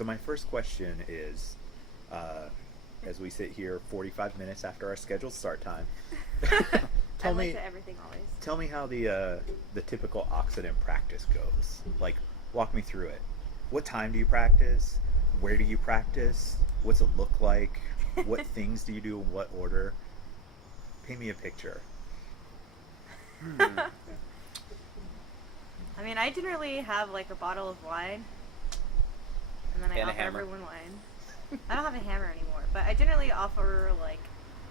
So my first question is, uh, as we sit here 45 minutes after our scheduled start time, tell I'm me late to everything always. tell me how the typical Oxidant practice goes. Like, walk me through it. What time do you practice? Where do you practice? What's it look like? What things do you do in what order? Paint me a picture. I mean, I generally have like a bottle of wine, and then I And a offer hammer. everyone wine. I don't have a hammer anymore, but I generally offer like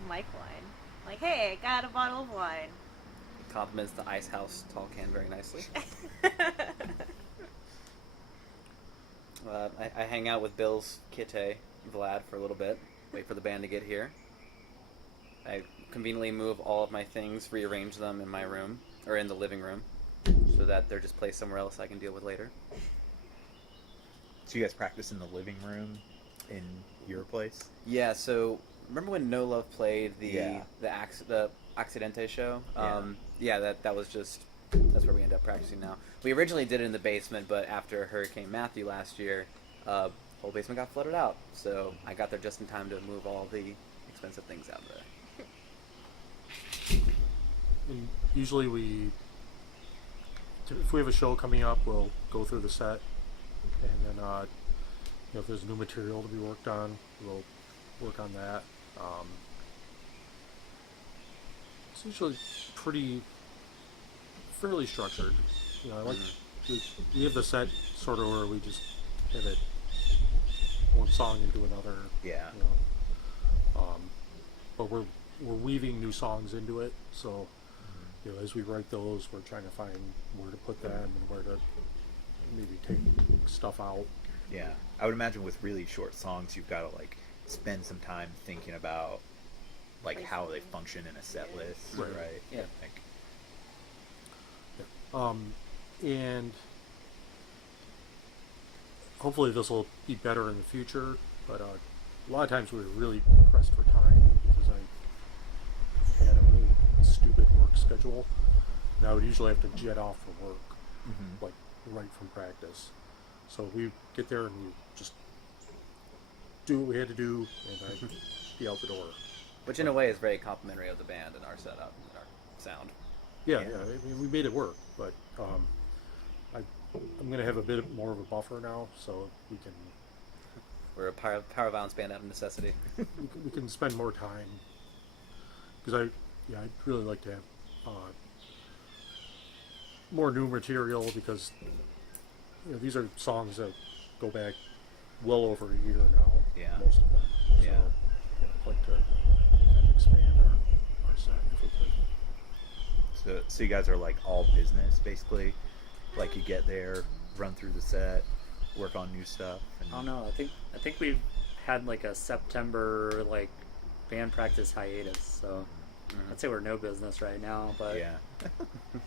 Mike wine. Like, hey, I got a bottle of wine. Compliments the Ice House tall can very nicely. I hang out with Bill's Kite, Vlad, for a little bit. Wait for the band to get here. I conveniently move all of my things, rearrange them in my room, or in the living room, so that they're just placed somewhere else I can deal with later. So you guys practice in the living room in your place? Yeah, so remember when No Love played Yeah. the Occidente show? Yeah. That was just that's where we end up practicing now. We originally did it in the basement, but after Hurricane Matthew last year, whole basement got flooded out. So I got there just in time to move all the expensive things out of there. And usually if we have a show coming up, we'll go through the set, and then if there's new material to be worked on, we'll work on that. It's usually fairly structured. I like we have the set sort of where we just have it one song into another. Yeah. But we're weaving new songs into it, so as we write those, we're trying to find where to put them and where to maybe take stuff out. Yeah. I would imagine with really short songs, you've got to like spend some time thinking about like how they function in a set list, Right. right? Yeah. I think. And hopefully this will be better in the future, but a lot of times we were really pressed for time because I had a really stupid work schedule, and I would usually have to jet off for work, like right from practice. So we get there and we just do what we had to do, and I'd be out the door. Which in a way is very complimentary of the band and our setup and our sound. Yeah. I mean, we made it work, but I'm going to have a bit more of a buffer now, so we can We're a power violence band out of necessity. we can spend more time, because I'd really like to have more new material, because these are songs that go back well over a year now. Yeah. Most of them. So, Yeah. I'd like to kind of expand our set if we could. So you guys are like all business basically. Like you get there, run through the set, work on new stuff. And... I don't know. I think we've had like a September like band practice hiatus, so I'd say we're no business right now, but Yeah.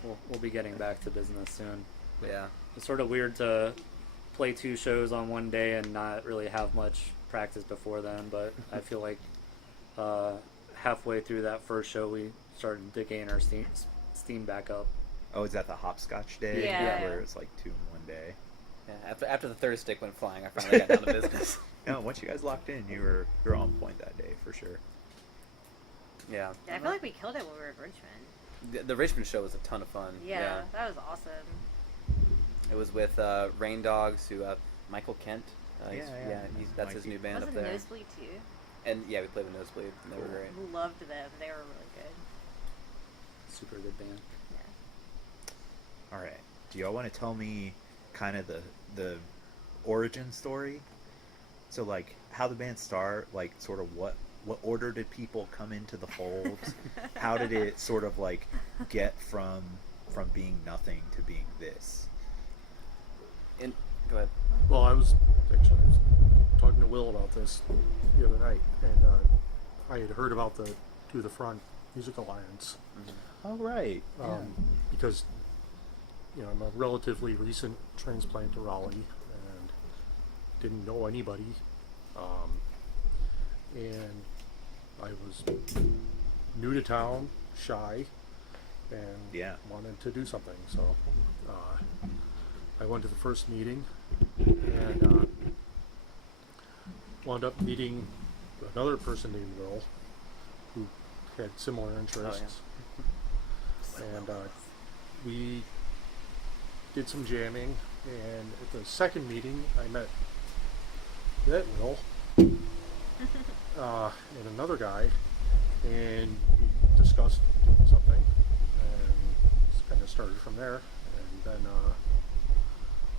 we'll be getting back to business soon. Yeah. It's sort of weird to play two shows on one day and not really have much practice before then, but I feel like halfway through that first show we started to gain our steam back up. Oh, is that the hopscotch day? Yeah. Where it's like 2 in one day. Yeah, after the third stick went flying, I finally got down to business. No, once you guys locked in, you were on point that day for sure. Yeah. Yeah, I feel like we killed it when we were in Richmond. The Richmond show was a ton of fun. Yeah, that was awesome. It was with Rain Dogs, who Michael Kent. Yeah. That's his Mikey. new band Was up it there. Nosebleed too? And yeah, we played with Nosebleed, and they were great. Loved them. They were really good. Super good band. All right. Do y'all want to tell me kind of the origin story? So like how the band start, like sort of what order did people come into the fold? How did it sort of like get from being nothing to being this? Go ahead. Well, I was talking to Will about this the other night, and I had heard about the To the Front Music Alliance. Oh right. Because I'm a relatively recent transplant to Raleigh and didn't know anybody, and I was new to town, shy, and wanted to do something. So I went to the first meeting, and wound up meeting another person named Will who had similar interests. And we did some jamming, and at the second meeting I met that Will and another guy, and we discussed doing something, and just kind of started from there. And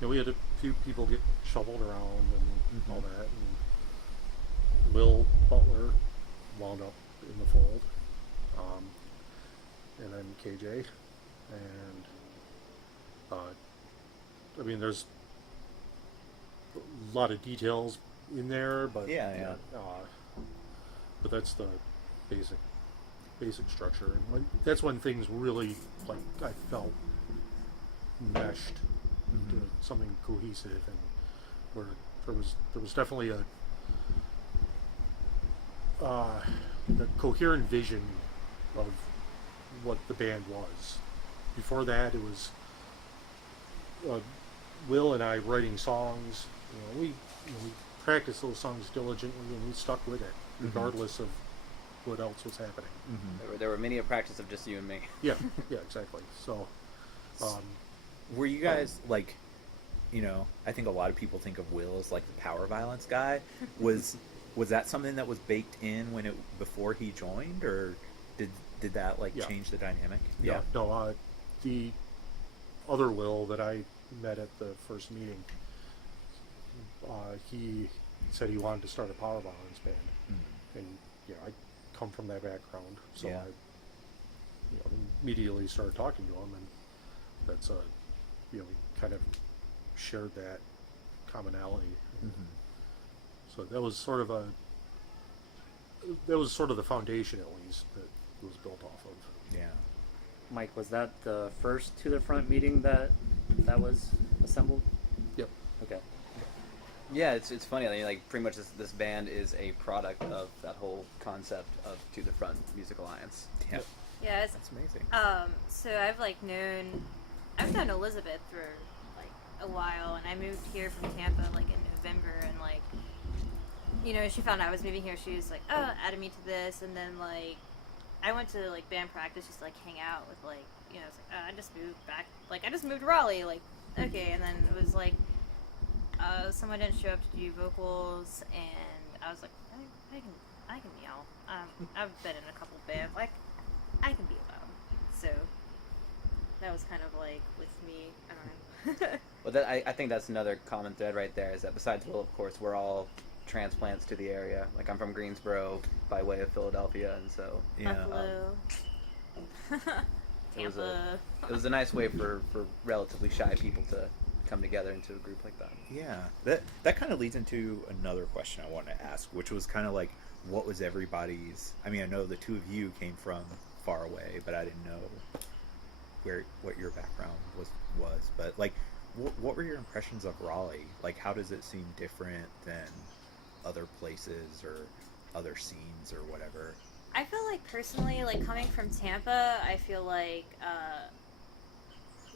then we had a few people get shoveled around and all that, and Will Butler wound up in the fold, and then KJ, and I mean, there's a lot of details in there, but but that's the basic structure, and that's when things really, like, I felt meshed into something cohesive, and where there was definitely a coherent vision of what the band was. Before that, it was Will and I writing songs. We practiced those songs diligently, and we stuck with it, regardless of what else was happening. There were many a practice of just you and me. Yeah, exactly. So, were you guys like, I think a lot of people think of Will as like the power violence guy. Was that something that was baked in before he joined, or did that change the dynamic? No, the other Will that I met at the first meeting, he said he wanted to start a power violence band, and I come from that background, so I immediately started talking to him, and that's we kind of shared that commonality. So that was sort of the foundation, at least, that it was built off of. Yeah. Mike, was that the first To the Front meeting that was assembled? Yep. Okay. Yeah, it's funny. Like pretty much this band is a product of that whole concept of To the Front Music Alliance. Yeah. Yeah, That's amazing. so I've known Elizabeth for a while, and I moved here from Tampa in November, and she found out I was moving here. She was like, "Oh," added me to this, and then I went to band practice just to hang out with it's I just moved back, I just moved to Raleigh, okay, and then it was someone didn't show up to do vocals, and I was like, I can yell. I've been in a couple bands, I can be loud. So that was kind of with me. I don't know. Well, I think that's another common thread right there, is that besides Will, of course, we're all transplants to the area. I'm from Greensboro by way of Philadelphia, and so Buffalo. Tampa. It was a nice way for relatively shy people to come together into a group like that. Yeah, that kind of leads into another question I wanted to ask, which was kind of what was everybody's? I mean, I know the two of you came from far away, but I didn't know what your background was. But what were your impressions of Raleigh? How does it seem different than other places or other scenes or whatever? I feel personally, coming from Tampa, I feel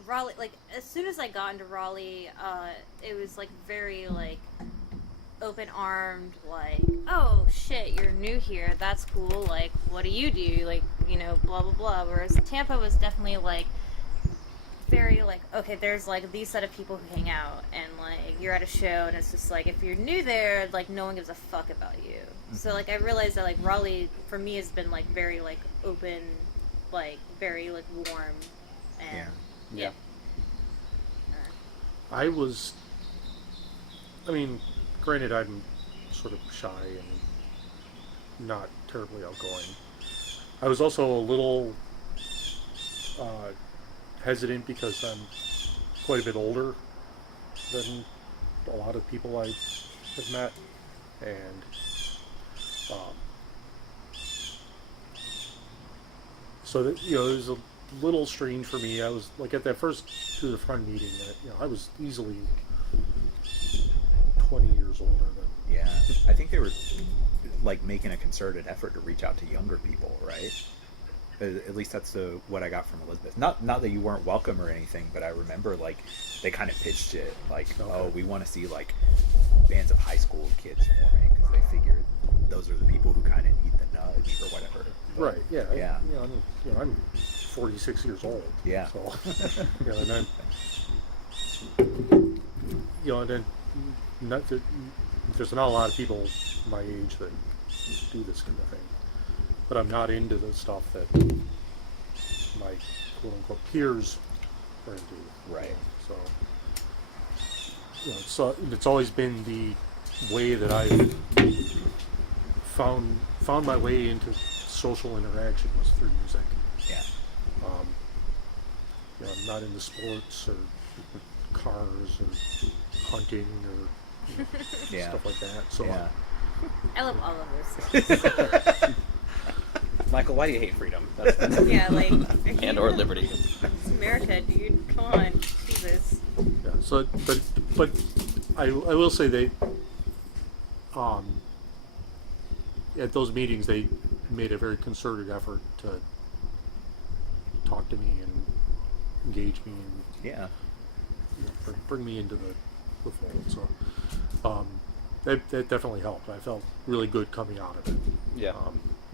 Raleigh, as soon as I got into Raleigh, it was very open-armed, oh shit, you're new here, that's cool, what do you do, blah blah blah. Whereas Tampa was definitely very okay, there's these set of people who hang out, and you're at a show, and it's just if you're new there, no one gives a fuck about you. So I realized that Raleigh for me has been very open, very warm, and yeah. I mean, granted, I'm sort of shy and not terribly outgoing. I was also a little hesitant because I'm quite a bit older than a lot of people I have met, and so that it was a little strange for me. I was at that first To the Front meeting, I was easily 20 years older than. Yeah, I think they were making a concerted effort to reach out to younger people, right? At least that's what I got from Elizabeth. Not that you weren't welcome or anything, but I remember they kind of pitched it oh, we want to see bands of high school kids forming, because they those are the people who kind of need the nudge or whatever. But, Right. Yeah. Yeah. I'm 46 years old. Yeah. So, and then, and then there's not a lot of people my age that do this kind of thing. But I'm not into the stuff that my quote unquote peers are into. Right. So, it's always been the way that I've found my way into social interaction was through music. Yeah. I'm not into sports or cars or hunting or Yeah. stuff like that. So Yeah. I love all of those things. Michael, why do you hate freedom? That's Yeah, like and or liberty. It's America, dude. Come on, Jesus. yeah. So but I will say they at those meetings they made a very concerted effort to talk to me and engage me and Yeah. bring me into the fold. So that definitely helped. I felt really good coming out of it. Yeah.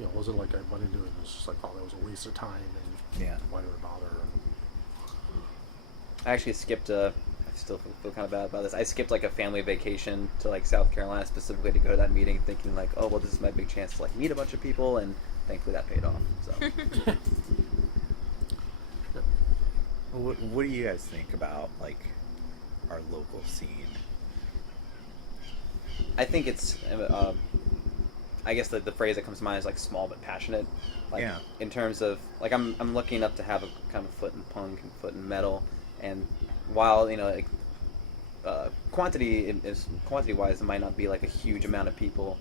It wasn't like I went into it and it was just like, oh, that was a waste of time and Yeah. why do I bother? I actually skipped I still feel kind of bad about this. I skipped like a family vacation to like South Carolina specifically to go to that meeting, thinking like, oh well, this is my big chance to like meet a bunch of people, and thankfully that paid off. So What do you guys think about like our local scene? I think it's I guess the phrase that comes to mind is like small but passionate. Like Yeah. in terms of like I'm lucky enough to have a kind of foot in punk and foot in metal, and while like quantity wise it might not be like a huge amount of people,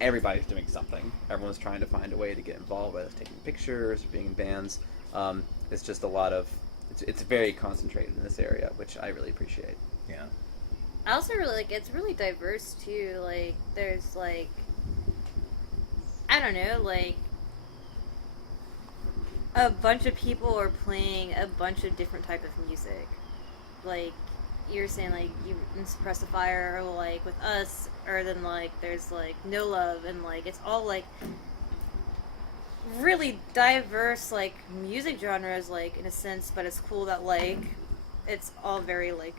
everybody's doing something. Everyone's trying to find a way to get involved, whether it's taking pictures or being in bands. It's just a lot of it's very concentrated in this area, which I really appreciate. Yeah. I also really like it's really diverse too. Like there's like I don't know, like a bunch of people are playing a bunch of different type of music. Like you're saying, like you in Suppress the Fire, or like with us, or then like there's like No Love, and like it's all like really diverse like music genres, like in a sense. But it's cool that like it's all very like,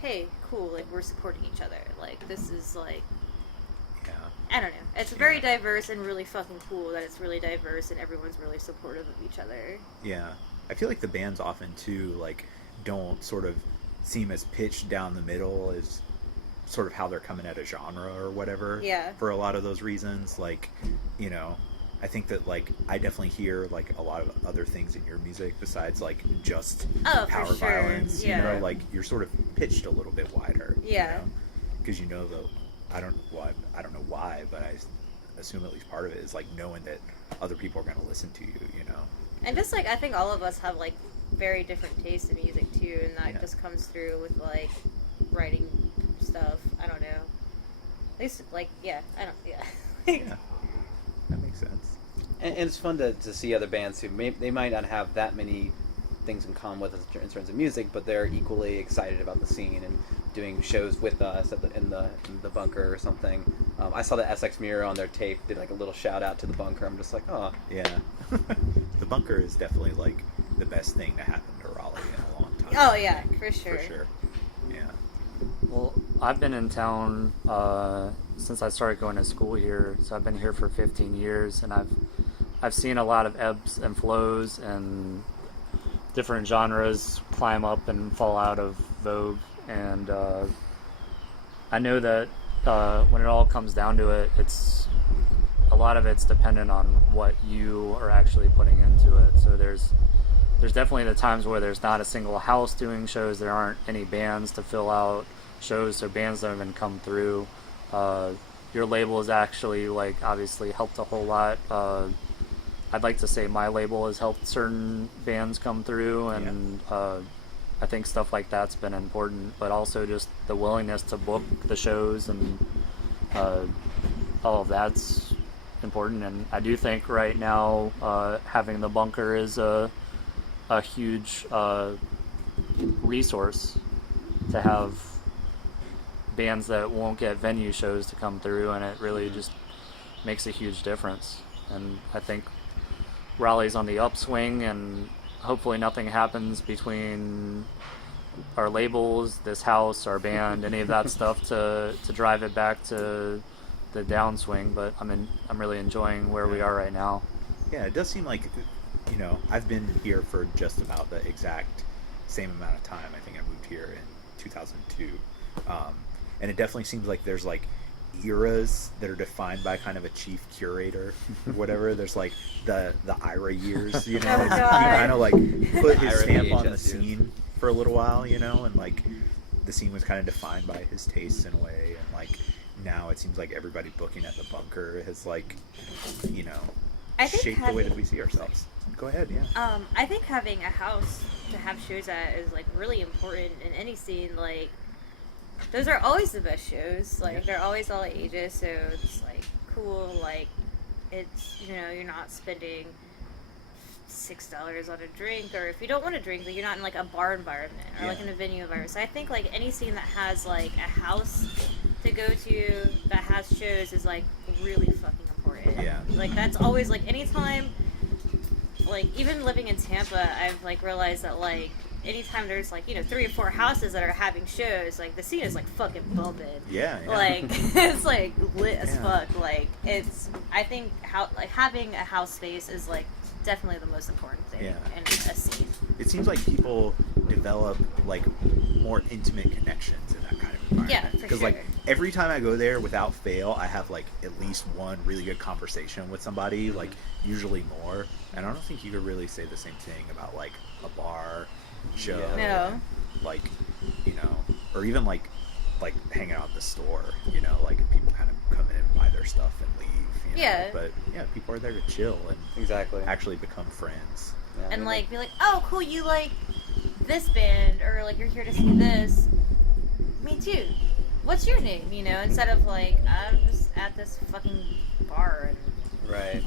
hey, cool, like we're supporting each other. Like this is like Yeah. I don't know. It's very diverse and really fucking cool that it's really diverse and everyone's really supportive of each other. Yeah. I feel like the bands often too like don't sort of seem as pitched down the middle as sort of how they're coming at a genre or whatever. Yeah. For a lot of those reasons, like, I think that like I definitely hear like a lot of other things in your music besides like just Oh, for power sure. violence. Yeah. Like you're sort of pitched a little bit wider. Yeah. Because though I don't know why, but I assume at least part of it is like knowing that other people are going to listen to you. And just like I think all of us have like very different tastes in music too, and that just comes through with like writing stuff. I don't know. At least like yeah, I don't yeah. Yeah. That makes sense. And it's fun to see other bands who they might not have that many things in common with us in terms of music, but they're equally excited about the scene and doing shows with us in the bunker or something. I saw the SX Mirror on their tape did like a little shout out to the bunker. I'm just like, oh Yeah. The bunker is definitely like the best thing to happen to Raleigh in a long time. Oh yeah, for sure. For sure. Yeah. Well, I've been in town since I started going to school here, so I've been here for 15 years, and I've seen a lot of ebbs and flows and different genres climb up and fall out of vogue, and I know that when it all comes down to it, a lot of it's dependent on what you are actually putting into it. So there's definitely the times where there's not a single house doing shows, there aren't any bands to fill out shows, so bands don't even come through. Your label has actually like obviously helped a whole lot. I'd like to say my label has helped certain bands come through, and I think stuff like that's been important, but also just the willingness to book the shows and all of that's important. And I do think right now having the bunker is a huge resource to have bands that won't get venue shows to come through, and it really just makes a huge difference. And I think Raleigh's on the upswing, and hopefully nothing happens between our labels, this house, our band, any of that stuff to drive it back to the downswing. But I'm really enjoying where we are right now. Yeah, it does seem like, I've been here for just about the exact same amount of time. I think I moved here in 2002. And it definitely seems like there's like eras that are defined by kind of a chief curator or whatever. There's like the Ira years, Oh, he God. kind of like put his Ira stamp on the VHS years. scene for a little while, and like the scene was kind of defined by his tastes in a way, and like now it seems like everybody booking at the Bunker has like, I think shaped the way that having- we see ourselves. Go ahead, yeah. I think having a house to have shows at is like really important in any scene. Like, those are always the best shows. Like, they're always all ages, so it's like cool. Like, it's you're not spending $6 on a drink, or if you don't want to drink, like, you're not in like a bar environment or like in a venue environment. So I think like any scene that has like a house to go to that has shows is like really fucking important. Yeah. Like, that's always like anytime. Like, even living in Tampa, I've like realized that like anytime there's like 3 or 4 houses that are having shows, like the scene is like fucking bumping. Yeah. Like, it's like lit as Yeah. fuck. Like, I think having a house space is like definitely the most important thing in a scene. It seems like people develop like more intimate connections in that kind of environment. Yeah, for Because sure. like every time I go there, without fail, I have like at least one really good conversation with somebody. Like usually more. And I don't think you could really say the same thing about like a bar show. Yeah. No. Like, or even like hanging out at the store. Like people kind of come in and buy their stuff and leave. Yeah. But yeah, people are there to chill and Exactly. actually become friends. Yeah, And maybe. like be like, oh cool, you like this band, or like you're here to see this. Me too. What's your name? Instead of like, I'm just at this fucking bar and Right.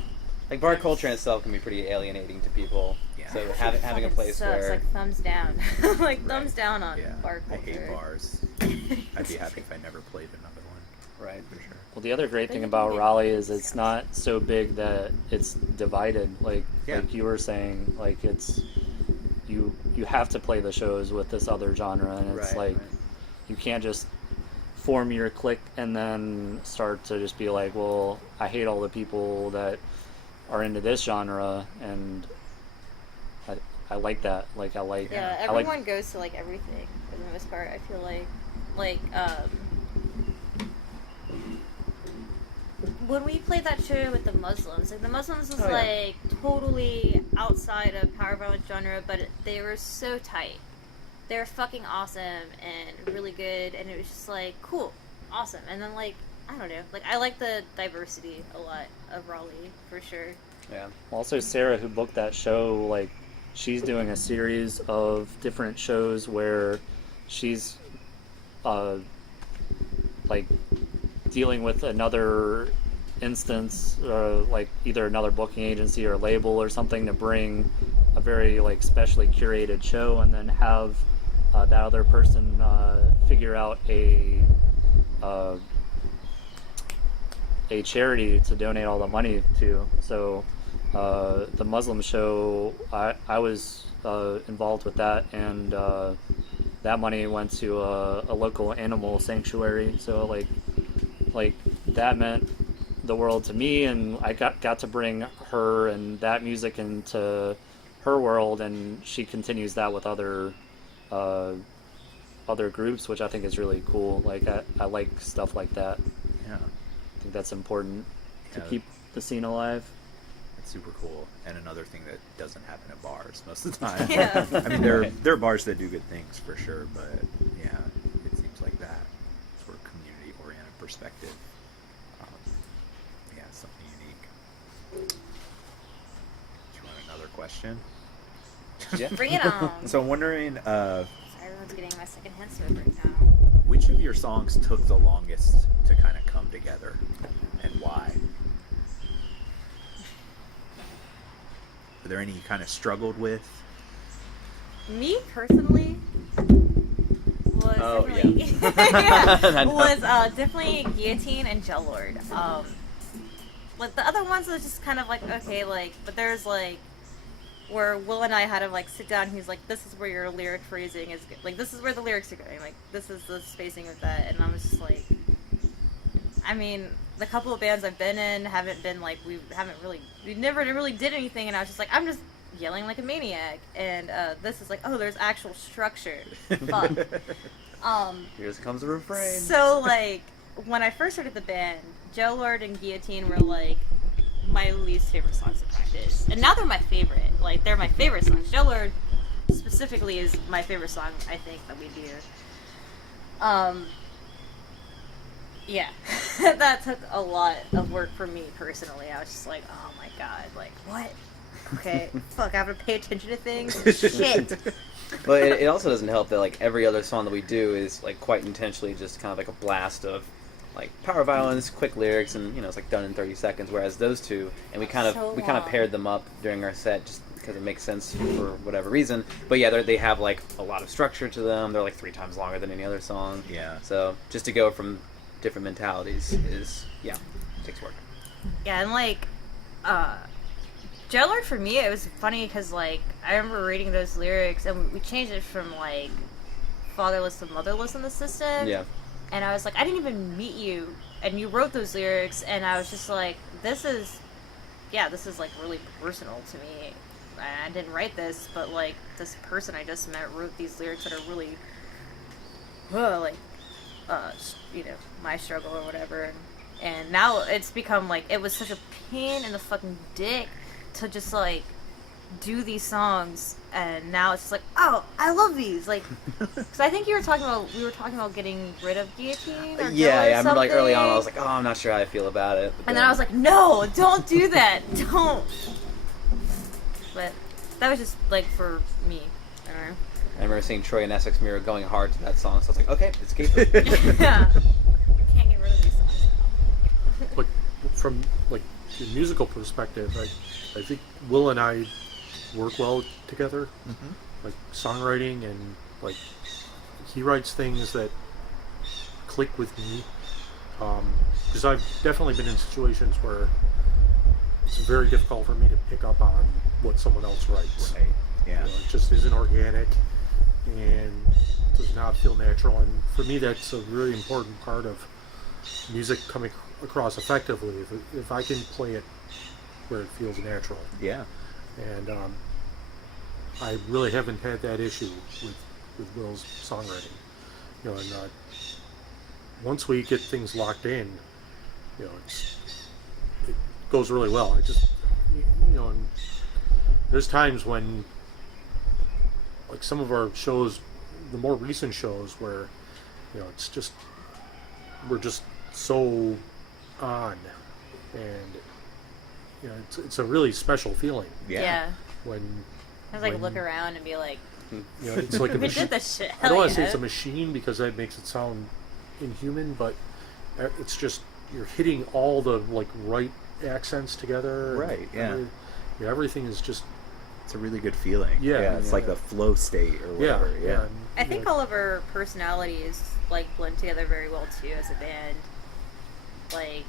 Like bar culture in itself can be pretty alienating to people. Yeah. So having a fucking place sucks. where Like thumbs down. Like Right. thumbs down on Yeah, bar I culture. hate bars. I'd be happy if I never played another one, right. for sure. Well, the other great thing They about do Raleigh make is it's not so big that it's divided. Like Yeah. like you were saying, like it's you have to play the shows with this other genre, and it's Right, like right. you can't just form your clique and then start to just be like, well, I hate all the people that are into this genre, and I like that. Like I like Yeah, I like everyone goes to like everything for the most part. I feel like when we played that show with the Muslims, like the Muslims was Oh, yeah. like totally outside of power violence genre, but they were so tight. They were fucking awesome and really good, and it was just like cool, awesome. And then like I don't know, like I like the diversity a lot of Raleigh for sure. Yeah. Also, Sarah, who booked that show, like, she's doing a series of different shows where she's, like, dealing with another instance, like, either another booking agency or label or something to bring a very, like, specially curated show, and then have that other person figure out a charity to donate all the money to. So the Muslim show, I was involved with that, and that money went to a local animal sanctuary. So like that meant the world to me, and I got to bring her and that music into her world, and she continues that with other groups, which I think is really cool. Like I like stuff like that. Yeah, I think that's important to Yeah. keep the scene alive. it's super cool. And another thing that doesn't happen at bars most of the time. Yeah. I mean, there are bars that do good things for sure, but yeah, it seems like that sort of community-oriented perspective. Yeah, something unique. Do you want another question? Yeah. Bring it on. So I'm wondering, Sorry, everyone's getting my secondhand sword right now. which of your songs took the longest to kind of come together, and why? Are there any you kind of struggled with? Me personally was Oh, definitely yeah. I know. was definitely Guillotine and Gel Lord. like the other ones was just kind of like okay, like, but there's like where Will and I had to like sit down. He's like, this is where your lyric phrasing is, like this is where the lyrics are going, like this is the spacing of that, and I was just like, I mean, the couple of bands I've been in haven't been like we never really did anything, and I was just like, I'm just yelling like a maniac, and this is like, oh, there's actual structure. Fuck. Here comes the refrain. So like when I first started the band, Joe Lord and Guillotine were like my least favorite songs to practice, and now they're my favorite. Like they're my favorite songs. Joe Lord specifically is my favorite song, I think, that we do. Yeah, that took a lot of work for me personally. I was just like, oh my god, like what? Okay, fuck, I have to pay attention to things. Shit. But it also doesn't help that like every other song that we do is like quite intentionally just kind of like a blast of like power violence, quick lyrics, and you know it's like done in 30 seconds. Whereas those two, and we kind of paired them up during our set just because it makes sense for whatever reason. But yeah, they have like a lot of structure to them. They're like 3 times longer than any other song. Yeah. So just to go from different mentalities is takes work. Yeah, and like Joe Lord for me, it was funny because like I remember reading those lyrics and we changed it from like fatherless to motherless in the system. Yeah. And I was like, I didn't even meet you, and you wrote those lyrics, and I was just like, this is like really personal to me. I didn't write this, but like this person I just met wrote these lyrics that are really, like, you know, my struggle or whatever. And now it's become like, it was such a pain in the fucking dick to just like do these songs, and now it's just like, oh, I love these, like, because I think we were talking about getting rid of Guillotine or Yeah, I remember like early on something. I was like, oh, I'm not sure how I feel about it. And then I was like, no, don't do that, don't. But that was just like for me, I don't know. I remember seeing Troy and Essex Mirror going hard to that song, so I was like, okay, let's keep it. Yeah, I can't get rid of these songs now. Like from like the musical perspective, I think Will and I work well together. Mm-hmm. Like songwriting, and like he writes things that click with me. Because I've definitely been in situations where it's very difficult for me to pick up on what someone else writes. Right. Yeah. You know, it just isn't organic and does not feel natural. And for me, that's a really important part of music coming across effectively. If I can play it where it feels natural. Yeah. And I really haven't had that issue with Will's songwriting. You know, and once we get things locked in, you know, it goes really well. I just, you know, and there's times when, like some of our shows, the more recent shows, where, you know, it's just, we're just so on, and you know, it's a really special feeling Yeah. when I was like, when- look around and be like, you know, it's like a we machine. did this shit. I don't want to say Hell it's a yeah. machine because that makes it sound inhuman, but it's just you're hitting all the like right accents together. Right, yeah. Everything is just It's a really good feeling. Yeah, It's yeah. like the flow state or yeah, whatever. yeah. And, I think all of our personalities like blend together very well too as a band. Like,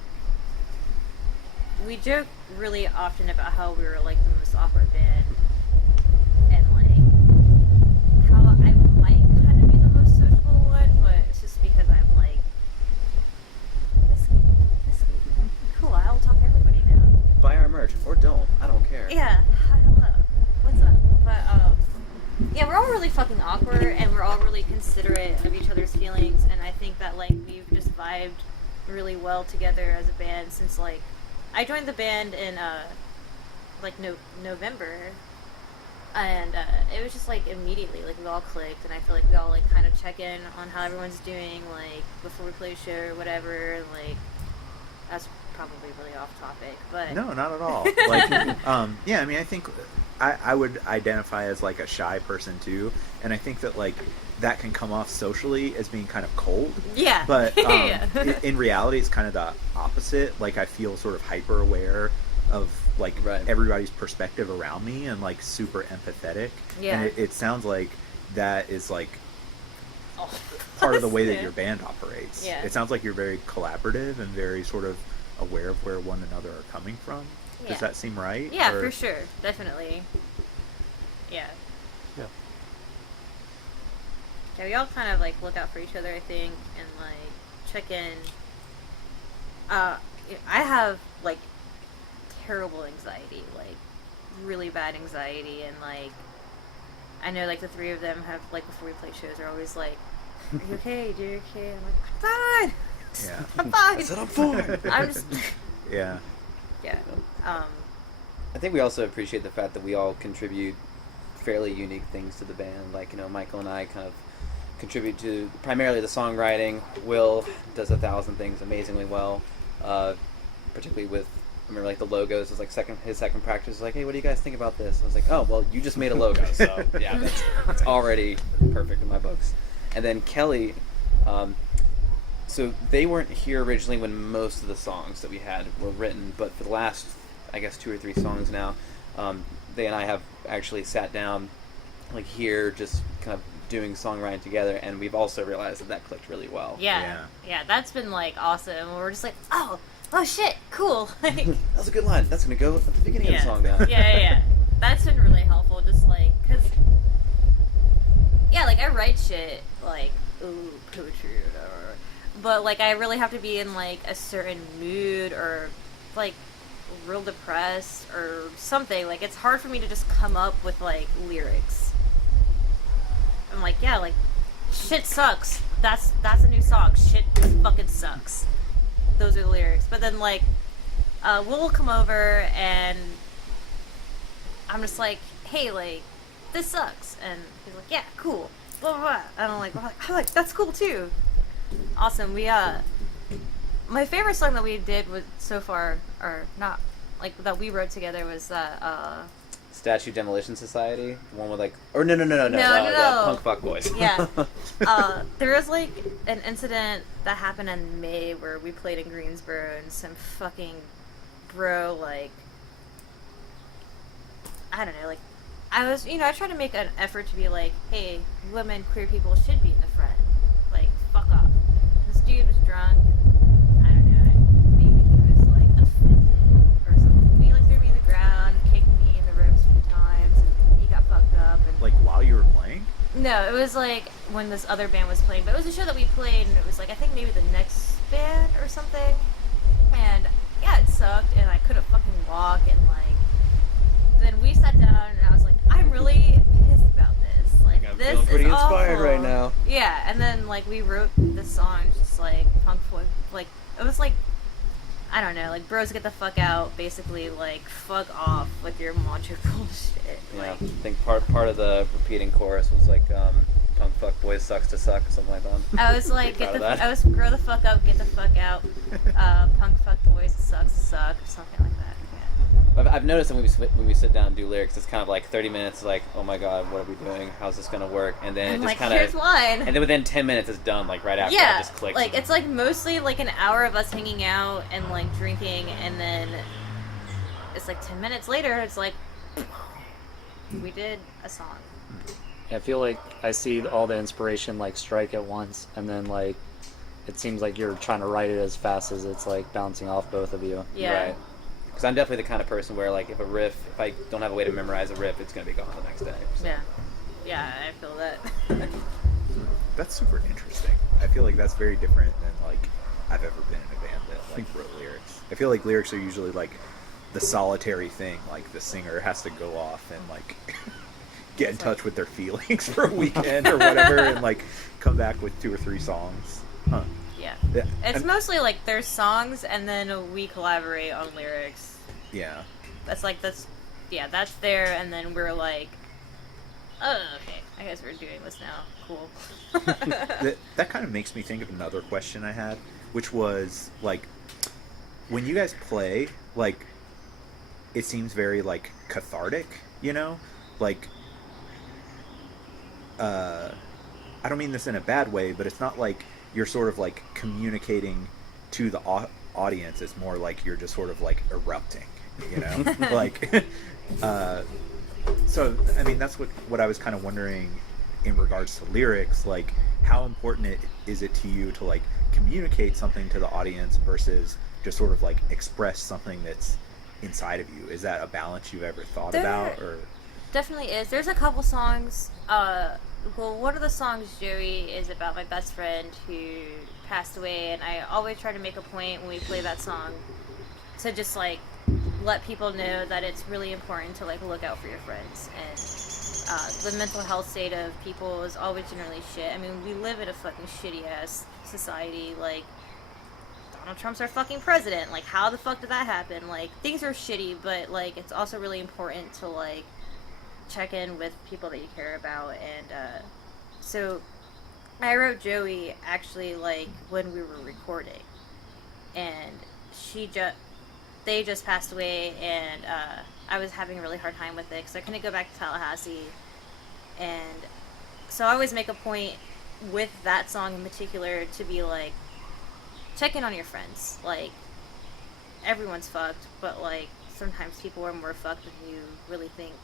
we joke really often about how we were like the most awkward band, and like how I might kind of be the most sociable one, but it's just because I'm like, this cool. I'll talk to everybody now. Buy our merch or don't. I don't care. Yeah. Hi, hello. What's up? But yeah, we're all really fucking awkward, and we're all really considerate of each other's feelings, and I think that like we've just vibed really well together as a band since like I joined the band in like November, and it was just like immediately like we all clicked, and I feel like we all like kind of check in on how everyone's doing like before we play a show or whatever. And, like, that's probably really off topic, but no, not at all. Like, yeah, I mean, I think I would identify as like a shy person too, and I think that like that can come off socially as being kind of cold. yeah, But yeah. in reality, it's kind of the opposite. Like, I feel sort of hyper aware of like Right. everybody's perspective around me, and like super empathetic. Yeah. And it sounds like that is like Oh. part of the way that Yeah. your band operates. Yeah. It sounds like you're very collaborative and very sort of aware of where one another are coming from. Yeah. Does that seem right? Yeah, Or- for sure, definitely. Yeah. Yeah. Yeah, we all kind of like look out for each other, I think, and like check in. I have like terrible anxiety, like really bad anxiety, and like I know like the three of them have like before we play shows are always like, "Are you okay? Do you okay?" I'm like, "I'm fine. Yeah. I'm fine." I said I'm fine. I'm just Yeah. yeah. I think we also appreciate the fact that we all contribute fairly unique things to the band. Like, Michael and I kind of contribute to primarily the songwriting. Will does 1,000 things amazingly well, particularly with, I remember like the logos was like his second practice was like, hey, what do you guys think about this? I was like, oh, well, you just made a logo, so yeah, that's already perfect in my books. And then Kelly, so they weren't here originally when most of the songs that we had were written, but for the last, I guess, 2 or 3 songs now, they and I have actually sat down like here just kind of doing songwriting together, and we've also realized that clicked really well. Yeah, that's been like awesome. We're just like, oh shit, cool. Like, That was a good line. That's going to go at the beginning of the song now. yeah. That's been really helpful, just like, cause yeah, like I write shit like poetry or whatever, but like I really have to be in like a certain mood or like real depressed or something. Like it's hard for me to just come up with like lyrics. I'm like, yeah, like shit sucks. That's a new song. Shit fucking sucks. Those are the lyrics. But then like Will come over and I'm just like, hey, like this sucks, and he's like, yeah, cool, blah blah blah. And I'm like, that's cool too. Awesome. We my favorite song that we did was so far, or not, like that we wrote together was Statue Demolition Society, the one with like, or no, Punk Fuck Boys. Yeah. There was like an incident that happened in May where we played in Greensboro and some fucking bro, like, I don't know, like, I tried to make an effort to be like, hey, women, queer people should be in the front. Like, fuck off. This dude was drunk and, I don't know, maybe he was like offended or something. He like threw me to the ground, kicked me in the ribs a few times, and he got fucked up. And Like while you were playing? no, it was like when this other band was playing, but it was a show that we played, and it was like I think maybe the next band or something. And yeah, it sucked, and I couldn't fucking walk, and like then we sat down, and I was like, I'm really pissed about this. Like I'm this feeling pretty is inspired awful. right now. Yeah, and then like we wrote this song, just like punk folk, like it was like I don't know, like bros get the fuck out, basically like fuck off with your macho bullshit. Yeah, Like I think part of the repeating chorus was like, Punk Fuck Boys sucks to suck, something like that. I was like, Proud of that. I was grow the fuck up, get the fuck out. Punk fuck boys, it sucks to suck, or something like that. I've noticed that when we sit down and do lyrics, it's kind of like 30 minutes, like, oh my god, what are we doing? How's this gonna work? And then Yeah. it And just like, kind here's of, one. and then within 10 minutes, it's done. Like right after, Yeah, it just clicks. like it's like mostly like an hour of us hanging out and like drinking, and then it's like 10 minutes later, it's like we did a song. I feel like I see all the inspiration like strike at once, and then like it seems like you're trying to write it as fast as it's like bouncing off both of you. Yeah. Right. Because I'm definitely the kind of person where like if I don't have a way to memorize a riff, it's gonna be gone the next day. So. Yeah, I feel that. That's super interesting. I feel like that's very different than like I've ever been in a band that like wrote lyrics. I feel like lyrics are usually like the solitary thing. Like the singer has to go off and like get in touch with their feelings for a weekend or whatever, and like come back with 2 or 3 songs. Huh. Yeah. Yeah. It's I'm- mostly like there's songs and then we collaborate on lyrics. Yeah. That's there, and then we're like, oh, okay, I guess we're doing this now. Cool. That kind of makes me think of another question I had, which was like, when you guys play, like, it seems very like cathartic, you know, like, I don't mean this in a bad way, but it's not like you're sort of like communicating to the audience. It's more like you're just sort of like erupting, you know, like, so I mean that's what I was kind of wondering in regards to lyrics, like how important is it to you to like communicate something to the audience versus just sort of like express something that's inside of you. Is that a balance you've ever thought about? Or Definitely is. There's a couple songs. Well, one of the songs, Joey, is about my best friend who passed away, and I always try to make a point when we play that song to just like let people know that it's really important to like look out for your friends. And the mental health state of people is always generally shit. I mean, we live in a fucking shitty ass society. Like, Donald Trump's our fucking president. Like, how the fuck did that happen? Like, things are shitty, but like it's also really important to like check in with people that you care about. And so I wrote Joey actually like when we were recording, and they just passed away, and I was having a really hard time with it because I couldn't go back to Tallahassee. And so I always make a point with that song in particular to be like, check in on your friends. Like, everyone's fucked, but like sometimes people are more fucked than you really think.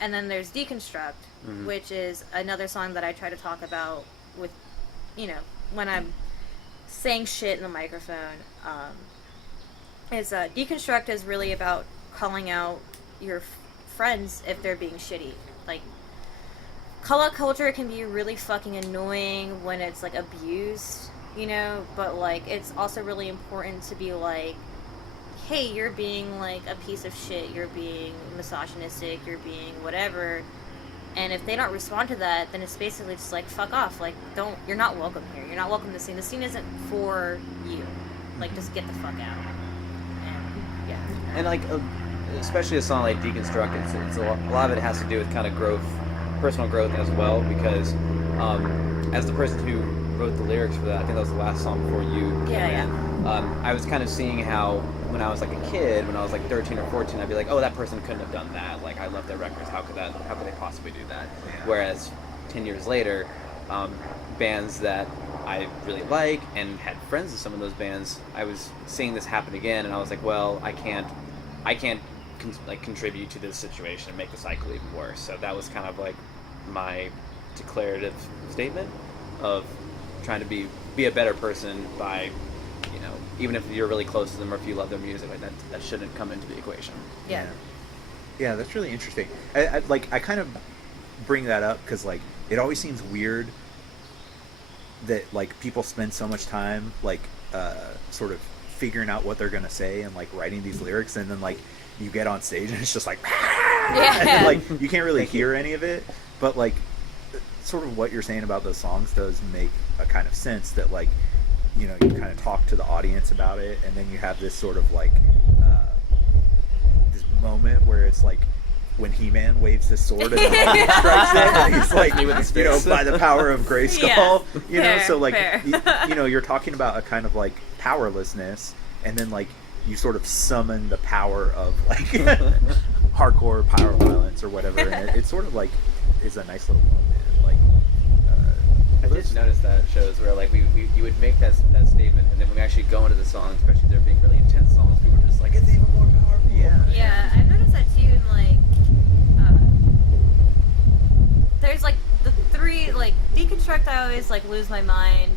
And then there's Deconstruct, which is another song that I try to talk about with, you know, when I'm saying shit in the microphone. Deconstruct is really about calling out your friends if they're being shitty. Like, call out culture can be really fucking annoying when it's like abused, you know, but like it's also really important to be like, hey, you're being like a piece of shit, you're being misogynistic, you're being whatever. And if they don't respond to that, then it's basically just like, fuck off. Like, you're not welcome here. You're not welcome to the scene. The scene isn't for you. Like, just get the fuck out. And, yeah. And like, especially a song like Deconstruct, it's a lot of it has to do with kind of growth, personal growth as well, because as the person who wrote the lyrics for that, I think that was the last song before you came in, I was kind of seeing how when I was like a kid, when I was like 13 or 14, I'd be like, oh, that person couldn't have done that. Like, I love their records. How could they possibly do that? Yeah. Whereas 10 years later, bands that I really like and had friends in some of those bands, I was seeing this happen again, and I was like, well, I can't contribute to this situation and make the cycle even worse. So that was kind of like my declarative statement of trying to be a better person by, you know, even if you're really close to them or if you love their music, like that shouldn't come into the equation. Yeah. Yeah, that's really interesting. I kind of bring that up because like it always seems weird that like people spend so much time like sort of figuring out what they're gonna say and like writing these lyrics, and then like you get on stage and it's just like and then, like you can't really hear any of it, but like sort of what you're saying about those songs does make a kind of sense that like, you know, you kind of talk to the audience about it, and then you have this sort of like this moment where it's like when He-Man waves his sword and the audience strikes it, and he's like, you know, by the power of Grayskull, you know, so like you know, you're talking about a kind of like powerlessness, and then like you sort of summon the power of like hardcore power violence or whatever, and it sort of like is a nice little moment. Like I did notice that at shows where like you would make that statement, and then when we actually go into the song, especially if they're being really intense songs, people are just like, it's even more powerful. Yeah, I've noticed that too. In like, there's like the three, like Deconstruct, I always like lose my mind.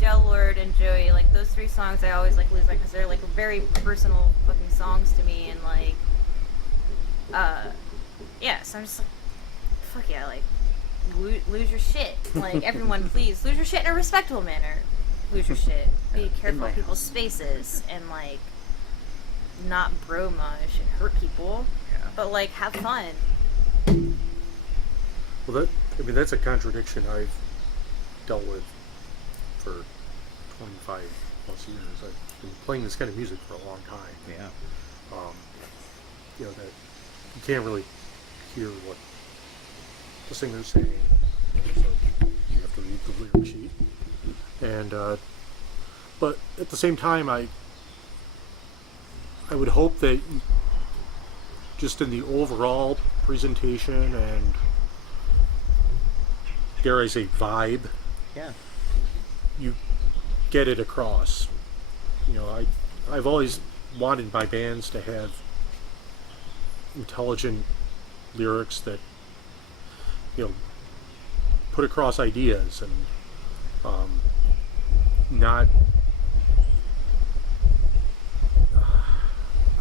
Gel Lord and Joey, like those three songs, I always like lose my, because they're like very personal fucking songs to me, and like, yeah. So I'm just like, fuck yeah, like. Lose your shit. Like, everyone, please lose your shit in a respectable manner. Lose your shit. Be careful of people's spaces, and like not bro mush and hurt people. Yeah. But like have fun. Well, that's a contradiction I've dealt with for 25 plus years. I've been playing this kind of music for a long time. Yeah. You know, that you can't really hear what the singer's saying, so you have to read the lyric sheet. And but at the same time, I would hope that just in the overall presentation and, dare I say, vibe, Yeah. you get it across. You know, I've always wanted my bands to have intelligent lyrics that, you know, put across ideas and not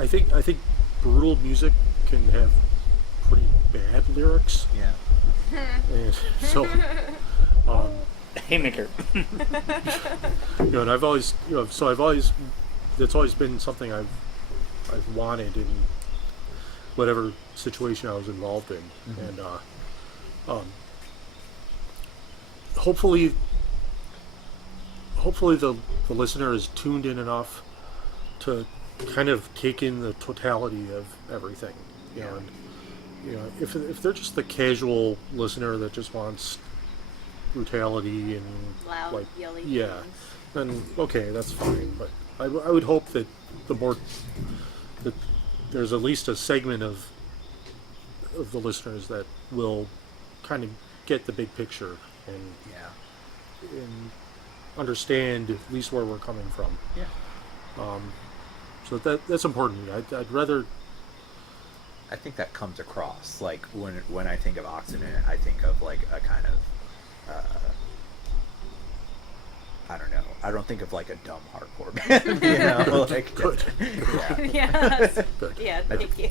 I think brutal music can have pretty bad lyrics, Yeah. and so Haymaker. and I've always that's always been something I've wanted in whatever situation I was involved in, and hopefully the listener is tuned in enough to kind of take in the totality of everything, you know, and if they're just the casual listener that just wants brutality and Loud, like yelly yeah, things. then okay, that's fine. But I would hope that that there's at least a segment of the listeners that will kind of get the big picture and Yeah. understand at least where we're coming from. Yeah. So that's important to me. I'd rather. I think that comes across. Like when I think of Oxidant, I think of like a kind of I don't know. I don't think of like a dumb hardcore band, you know. Like, Good. Yeah. Good. Yeah. Thank you.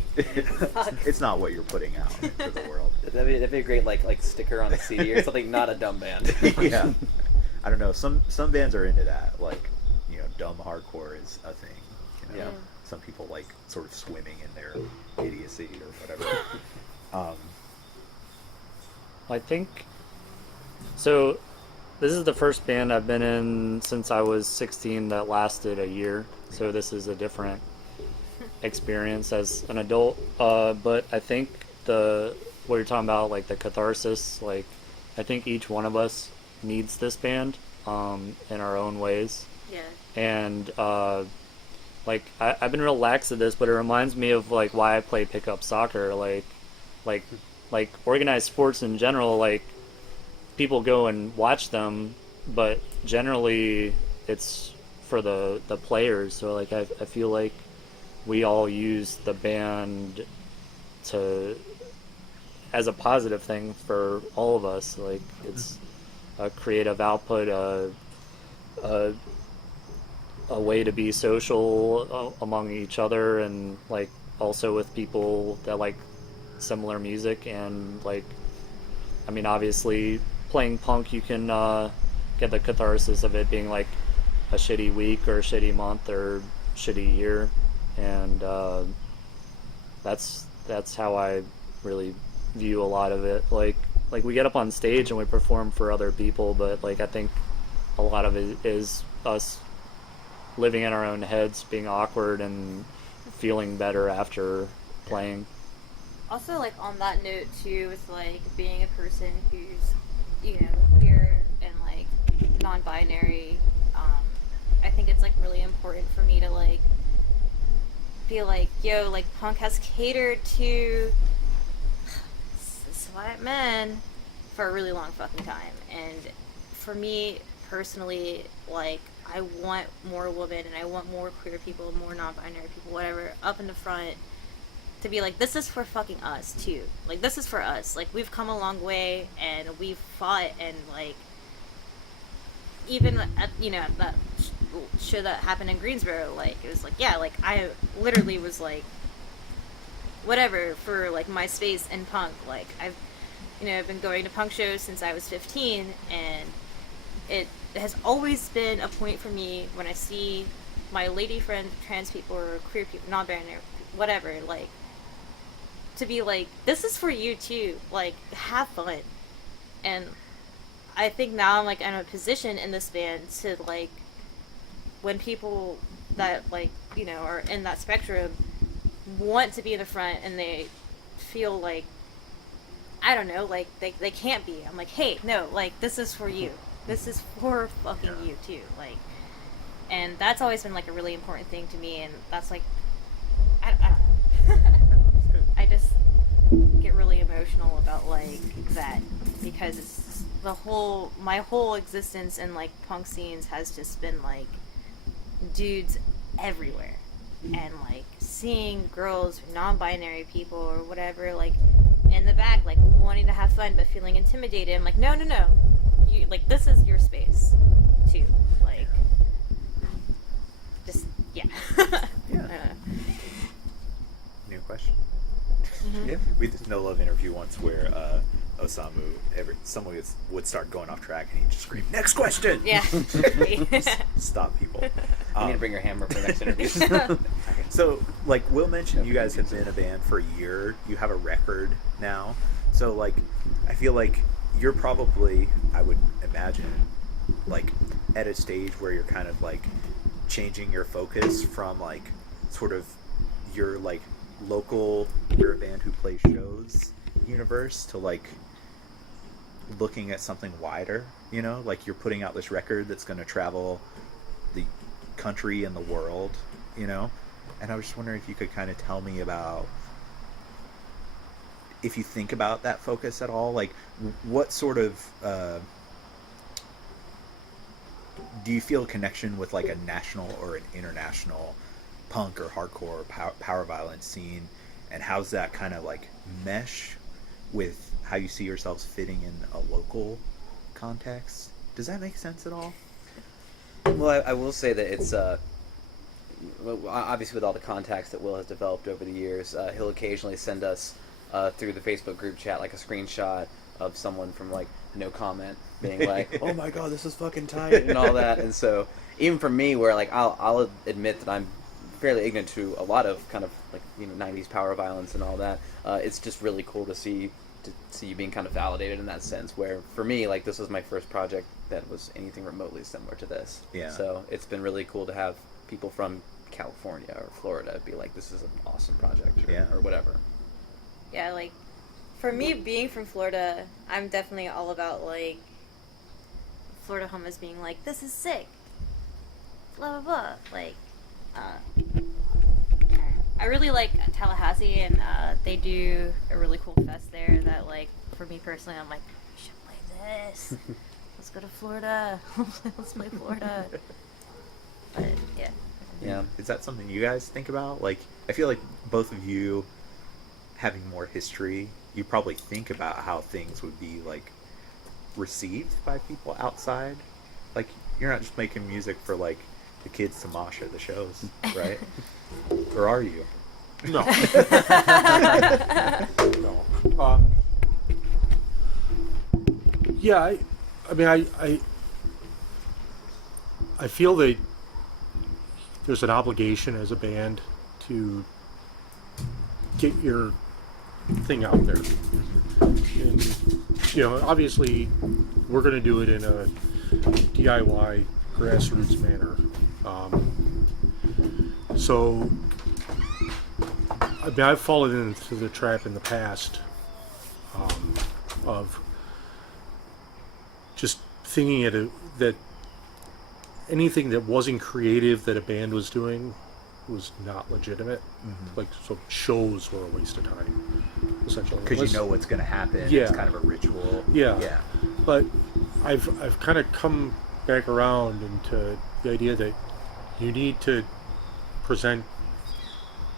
Fuck. it's not what you're putting out into the world. That'd be a great like sticker on a CD or something. Not a dumb band. Yeah. I don't know. Some bands are into that. Like, you know, dumb hardcore is a thing. You know? Yeah. Some people like sort of swimming in their idiocy or whatever. I think so. This is the first band I've been in since I was 16 that lasted a year. So this is a different experience as an adult. But I think what you're talking about, like the catharsis, like I think each one of us needs this band in our own ways. Yeah. And like I've been real lax at this, but it reminds me of like why I play pickup soccer. Like organized sports in general, like people go and watch them, but generally it's for the players. So like I feel like we all use the band as a positive thing for all of us. Like it's a creative output, a way to be social among each other, and like also with people that like similar music. And like, I mean, obviously playing punk, you can get the catharsis of it being like a shitty week or a shitty month or shitty year, and that's how I really view a lot of it. Like we get up on stage and we perform for other people, but like I think a lot of it is us living in our own heads, being awkward and feeling better after playing. Also, like on that note too, with like being a person who's, you know, queer and like non-binary, I think it's like really important for me to like feel like, yo, like punk has catered to cis-white men for a really long fucking time. And for me personally, like I want more women and I want more queer people, more non-binary people, whatever, up in the front to be like, this is for fucking us too. Like this is for us. Like we've come a long way and we've fought, and like even at, you know, that show that happened in Greensboro, like it was like, yeah, like I literally was like whatever for like my space in punk. Like I've been going to punk shows since I was 15, and it has always been a point for me when I see my lady friend, trans people or queer people, non-binary, whatever, like to be like, this is for you too. Like have fun. And I think now I'm like in a position in this band to like, when people that like, you know, are in that spectrum want to be in the front and they feel like, I don't know, like they can't be. I'm like, hey, no, like this is for you. This is for fucking you too. Like, and that's always been like a really important thing to me. And that's like, I don't know. I just get really emotional about like that, because it's my whole existence in like punk scenes has just been like dudes everywhere, and like seeing girls, non-binary people or whatever, like in the back, like wanting to have fun but feeling intimidated. I'm like, no, you, like this is your space too. Like just yeah. Yeah. question? Yeah. We did No Love interview once where Osamu, someone would start going off track and he'd just scream, "Next question!" Yeah. Stop people. You need to bring your hammer for the next interview. So, like Will mentioned, you guys have been a band for a year. You have a record now. So, like, I feel like you're probably, I would imagine, like, at a stage where you're kind of, like, changing your focus from, like, sort of your, like, local, you're a band who plays shows universe to, like, looking at something wider, you know? Like, you're putting out this record that's going to travel the country and the world, you know? And I was just wondering if you could kind of tell me about, if you think about that focus at all, like, what sort of do you feel a connection with, like, a national or an international punk or hardcore or power violence scene, and how's that kind of, like, mesh with how you see yourselves fitting in a local context? Does that make sense at all? Well, I will say that it's obviously with all the contacts that Will has developed over the years, he'll occasionally send us through the Facebook group chat like a screenshot of someone from like no comment being like, "Oh my god, this is fucking tight," and all that. And so even for me, where like I'll admit that I'm fairly ignorant to a lot of kind of like, you know, 90s power violence and all that, it's just really cool to see you being kind of validated in that sense, where for me, like, this was my first project that was anything remotely similar to this. Yeah. So it's been really cool to have people from California or Florida be like, "This is an awesome project," or whatever. Yeah, like, for me, being from Florida, I'm definitely all about, like, Florida homies being like, "This is sick," blah, blah, blah. Like, I really like Tallahassee, and they do a really cool fest there that, like, for me personally, I'm like, we should play this. Let's go to Florida. Let's play Florida. But, yeah. Yeah. Is that something you guys think about? Like, I feel like both of you, having more history, you probably think about how things would be, like, received by people outside. Like, you're not just making music for, like, the kids to mosh at the shows, right? Or are you? No. No. Yeah, I mean, I feel that there's an obligation as a band to get your thing out there. And, you know, obviously, we're going to do it in a DIY, grassroots manner. So, I mean, I've fallen into the trap in the past of just thinking that anything that wasn't creative that a band was doing was not legitimate. Mm-hmm. Like, so shows were a waste of time, essentially. Because you know what's going to happen. Yeah. It's kind of a ritual. Yeah. Yeah. But I've kind of come back around into the idea that you need to present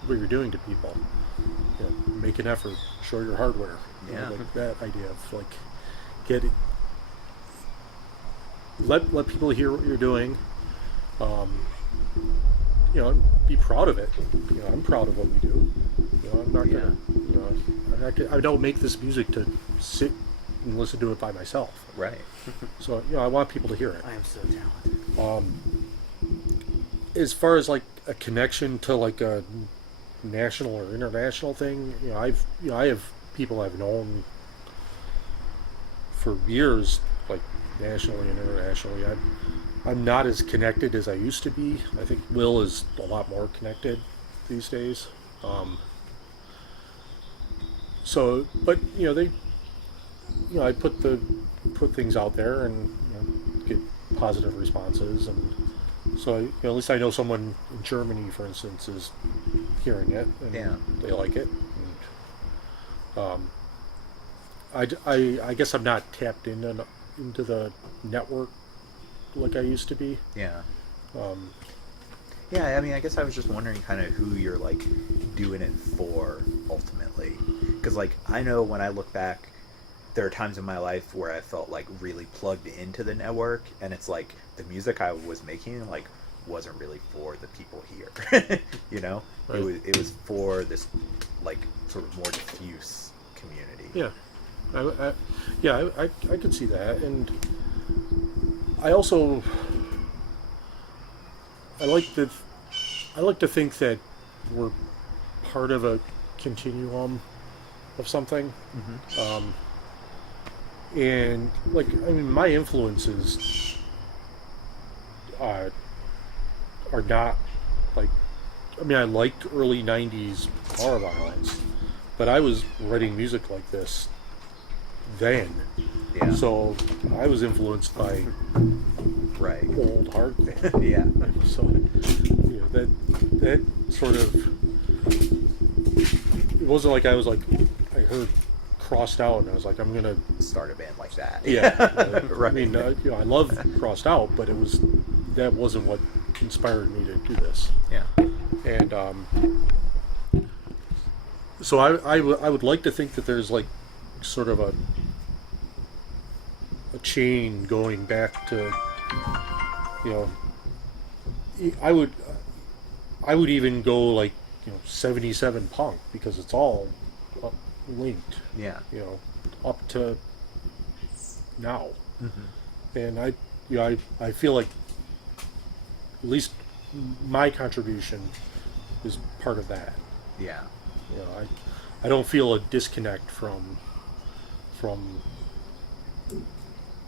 what you're doing to people. You know, make an effort, show your hardware. You know, Yeah. like that idea of like let people hear what you're doing. You know, be proud of it. You know, I'm proud of what we do. You know, I'm not gonna. You know, I don't make this music to sit and listen to it by myself. Right. So, you know, I want people to hear it. I am so talented. As far as like a connection to like a national or international thing, you know, I have people I've known for years, like nationally and internationally. I'm not as connected as I used to be. I think Will is a lot more connected these days. So, but you know, I put things out there and, you know, get positive responses, and so you know, at least I know someone in Germany, for instance, is hearing it and they like it. And, I guess I'm not tapped into the network like I used to be. Yeah. Yeah, I mean, I guess I was just wondering kind of who you're, like, doing it for, ultimately. Because, like, I know when I look back, there are times in my life where I felt, like, really plugged into the network, and it's, like, the music I was making, like, wasn't really for the people here, you know? Right. It was for this like sort of more diffuse community. Yeah, I could see that, and I also I like to think that we're part of a continuum of something, and like I mean, my influences are not like I mean I liked early '90s horror violence, but I was writing music like this then. Yeah. So I was influenced by Right. old hardcore. Yeah. So that sort of it wasn't like I was like I heard Crossed Out and I was like I'm gonna Start a band like that. yeah. Right. I mean I love Crossed Out, but that wasn't what inspired me to do this. Yeah. And so I would like to think that there's like sort of a chain going back to, you know, I would even go like, you know, 77 punk because it's all linked, Yeah. you know, up to now. Mm-hmm. And I feel like at least my contribution is part of that. Yeah. You know, I don't feel a disconnect from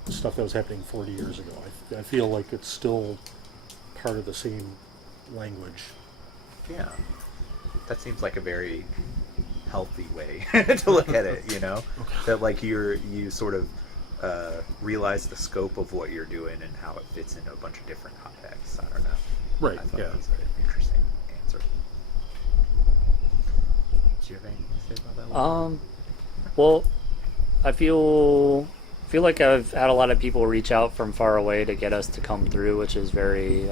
stuff that was happening 40 years ago. I feel like it's still part of the same language. Yeah. That seems like a very healthy way to look at it, you know? That like you sort of realize the scope of what you're doing and how it fits into a bunch of different contexts. I don't know. Right, I thought yeah. that was an interesting answer. Do you have anything to say about that one? Well, I feel like I've had a lot of people reach out from far away to get us to come through, which is very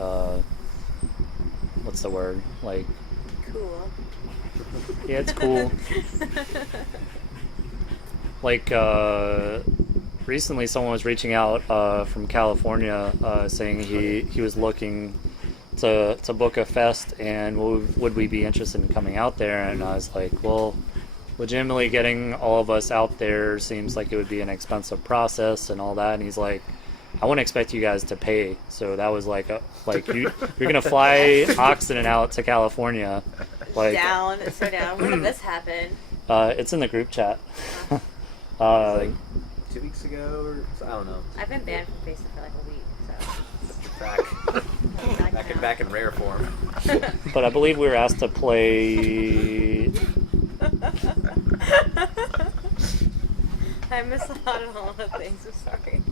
what's the word? Like, Cool. yeah, it's cool. Like recently someone was reaching out from California saying he was looking to book a fest and would we be interested in coming out there, and I was like, well, legitimately getting all of us out there seems like it would be an expensive process and all that, and he's like, I wouldn't expect you guys to pay. So that was like you're gonna fly Oxidant out to California, like Down. So down. When did this happen? it's in the group chat. Like 2 weeks ago, or I don't know. I've been banned from Facebook for like a week, so. Back in rare form. But I believe we were asked to play. I miss out on all the things. I'm sorry.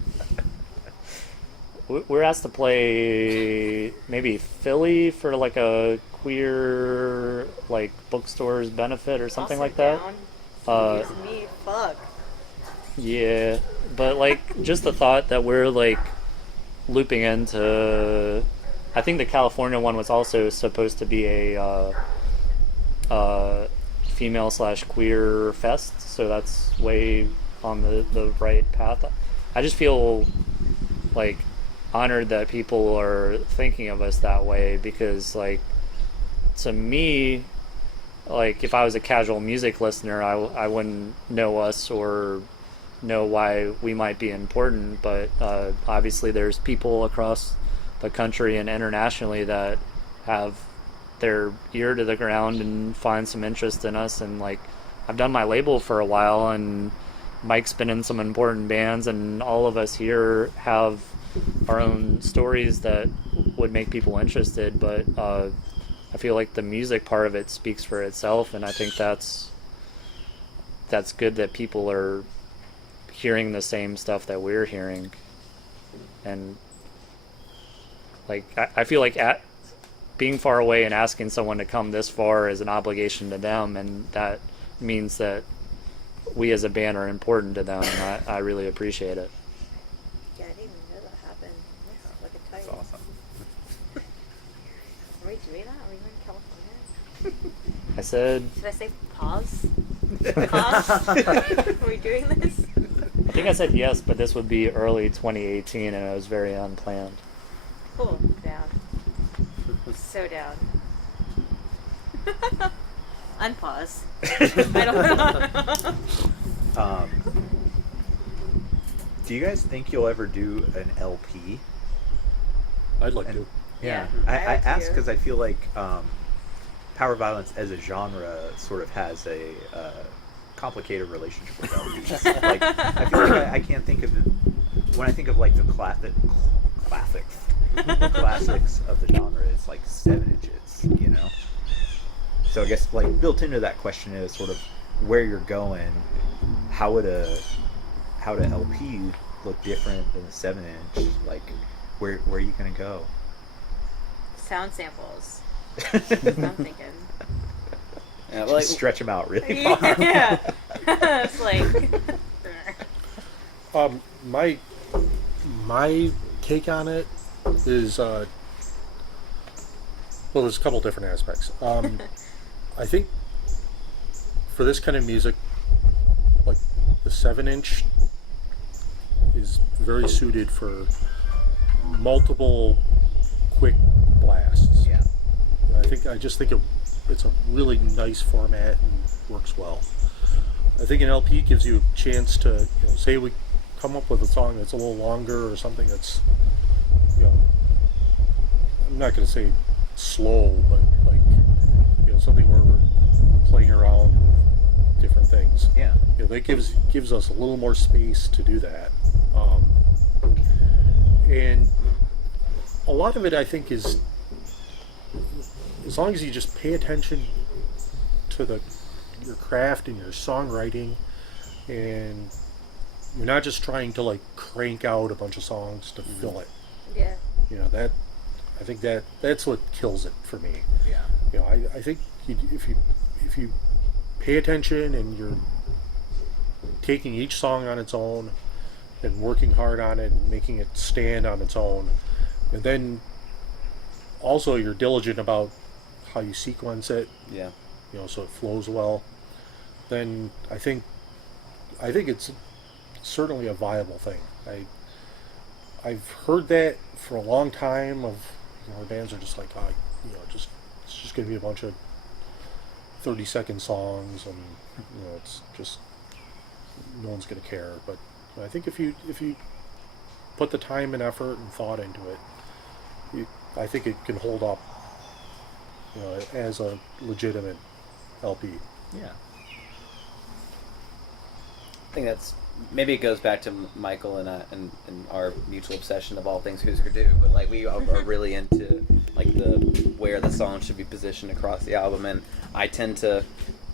We're asked to play maybe Philly for like a queer like bookstores benefit or something like that. Excuse me. Fuck. Yeah, but like just the thought that we're like looping into, I think the California one was also supposed to be a female/queer fest, so that's way on the right path. I just feel like honored that people are thinking of us that way, because like to me, like if I was a casual music listener, I wouldn't know us or know why we might be important, but obviously there's people across the country and internationally that have their ear to the ground and find some interest in us. And like I've done my label for a while, and Mike's been in some important bands, and all of us here have our own stories that would make people interested, but I feel like the music part of it speaks for itself, and I think that's good that people are hearing the same stuff that we're hearing. And like I feel like being far away and asking someone to come this far is an obligation to them, and that means that we as a band are important to them, and I really appreciate it. Yeah, I didn't even know that happened. That's like a That's tight. awesome. Are we doing that? Are we going to California? I said, Should I say pause? Pause? Are we doing this? I think I said yes, but this would be early 2018, and it was very unplanned. Cool. Down. So down. Unpause. I don't know. Do you guys think you'll ever do an LP? I'd like And- to. Yeah, Yeah, I I would ask too. because I feel like power violence as a genre sort of has a complicated relationship with LPs. Like, I feel like I can't think of it when I think of like the classics of the genre. It's like 7 inches, you know. So I guess like built into that question is sort of where you're going. How would a LP look different than a 7 inch? Like, where are you gonna go? Sound samples. That's what I'm thinking. Yeah, well, like, Stretch them out really far. Yeah. It's like. My take on it is well, there's a couple different aspects. I think for this kind of music, like the 7 inch is very suited for multiple quick blasts. Yeah. I just think it's a really nice format and works well. I think an LP gives you a chance to, say we come up with a song that's a little longer or something that's, I'm not going to say slow, but like, something where we're playing around with different things. Yeah. That gives us a little more space to do that. And a lot of it, I think, is as long as you just pay attention to your craft and your songwriting, and you're not just trying to like crank out a bunch of songs to fill it. Yeah. That I think that's what kills it for me. Yeah. I think if you pay attention and you're taking each song on its own and working hard on it and making it stand on its own, and then also you're diligent about how you sequence it, yeah. so it flows well, then I think it's certainly a viable thing. I've heard that for a long time of bands are just like, it's just gonna be a bunch of 30-second songs, and it's just no one's gonna care. But I think if you put the time and effort and thought into it, I think it can hold up, as a legitimate LP. Yeah. I think that's maybe it goes back to Michael and our mutual obsession of all things Husker Du, but like we are really into like where the song should be positioned across the album, and I tend to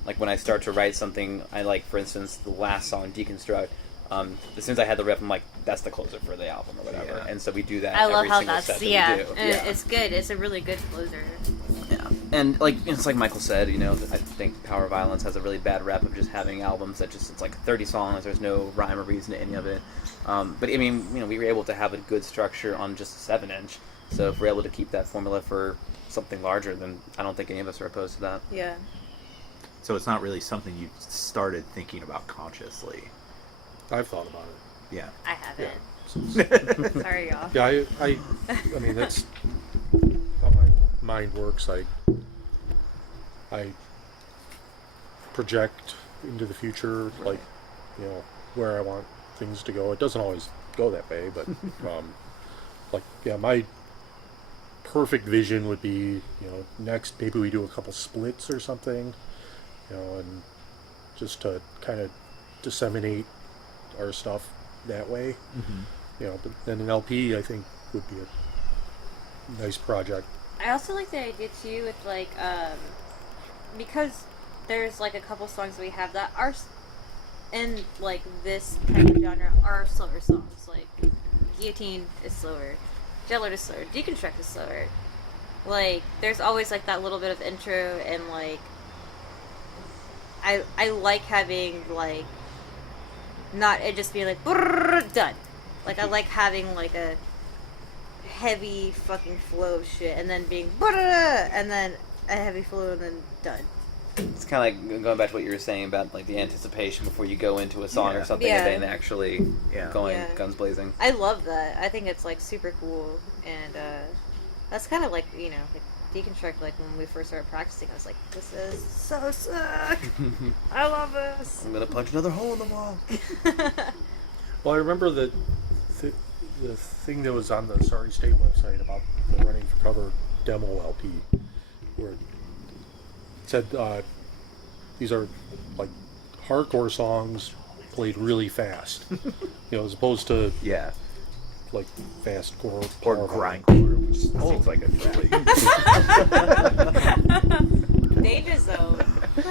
like when I start to write something, I like, for instance, the last song, Deconstruct. As soon as I had the riff, I'm like, that's the closer for the album or whatever, Yeah. and so we do that. I love every how single that's set that we yeah. do. It's good. It's a really good closer. Yeah, and like it's like Michael said, I think Power Violence has a really bad rep of just having albums that it's like 30 songs. There's no rhyme or reason to any of it. But I mean, we were able to have a good structure on just a 7 inch. So if we're able to keep that formula for something larger, then I don't think any of us are opposed to that. Yeah. So it's not really something you started thinking about consciously. I've thought about it. Yeah. I Yeah. haven't. Sorry, y'all. Yeah, I mean that's how my mind works. I project into the future, like where I want things to go. It doesn't always go that way, but my perfect vision would be next maybe we do a couple splits or something, and just to kind of disseminate our stuff that way. Mm-hmm. But then an LP I think would be a nice project. I also like the idea too with like because there's like a couple songs we have that are in like this type of genre are slower songs. Like Guillotine is slower, Jellard is slower, Deconstruct is slower. Like there's always like that little bit of intro, and like I like having like not it just being like brrr, done. Like I like having like a heavy fucking flow of shit, and then being brrr, and then a heavy flow, and then done. It's kind of like going back to what you were saying about like the anticipation before you go into a song Yeah. or something, Yeah. and then actually going Yeah. guns blazing. I love that. I think it's like super cool, and that's kind of like like deconstruct, like when we first started practicing, I was like, this is so sick. I love this. I'm gonna punch another hole in the wall. Well, I remember the thing that was on the Sorry State website about the Running for Cover demo LP, where it said these are like hardcore songs played really fast, as opposed to Yeah. like fastcore Or power violin. grindcore, which seems like a really... Danger zone.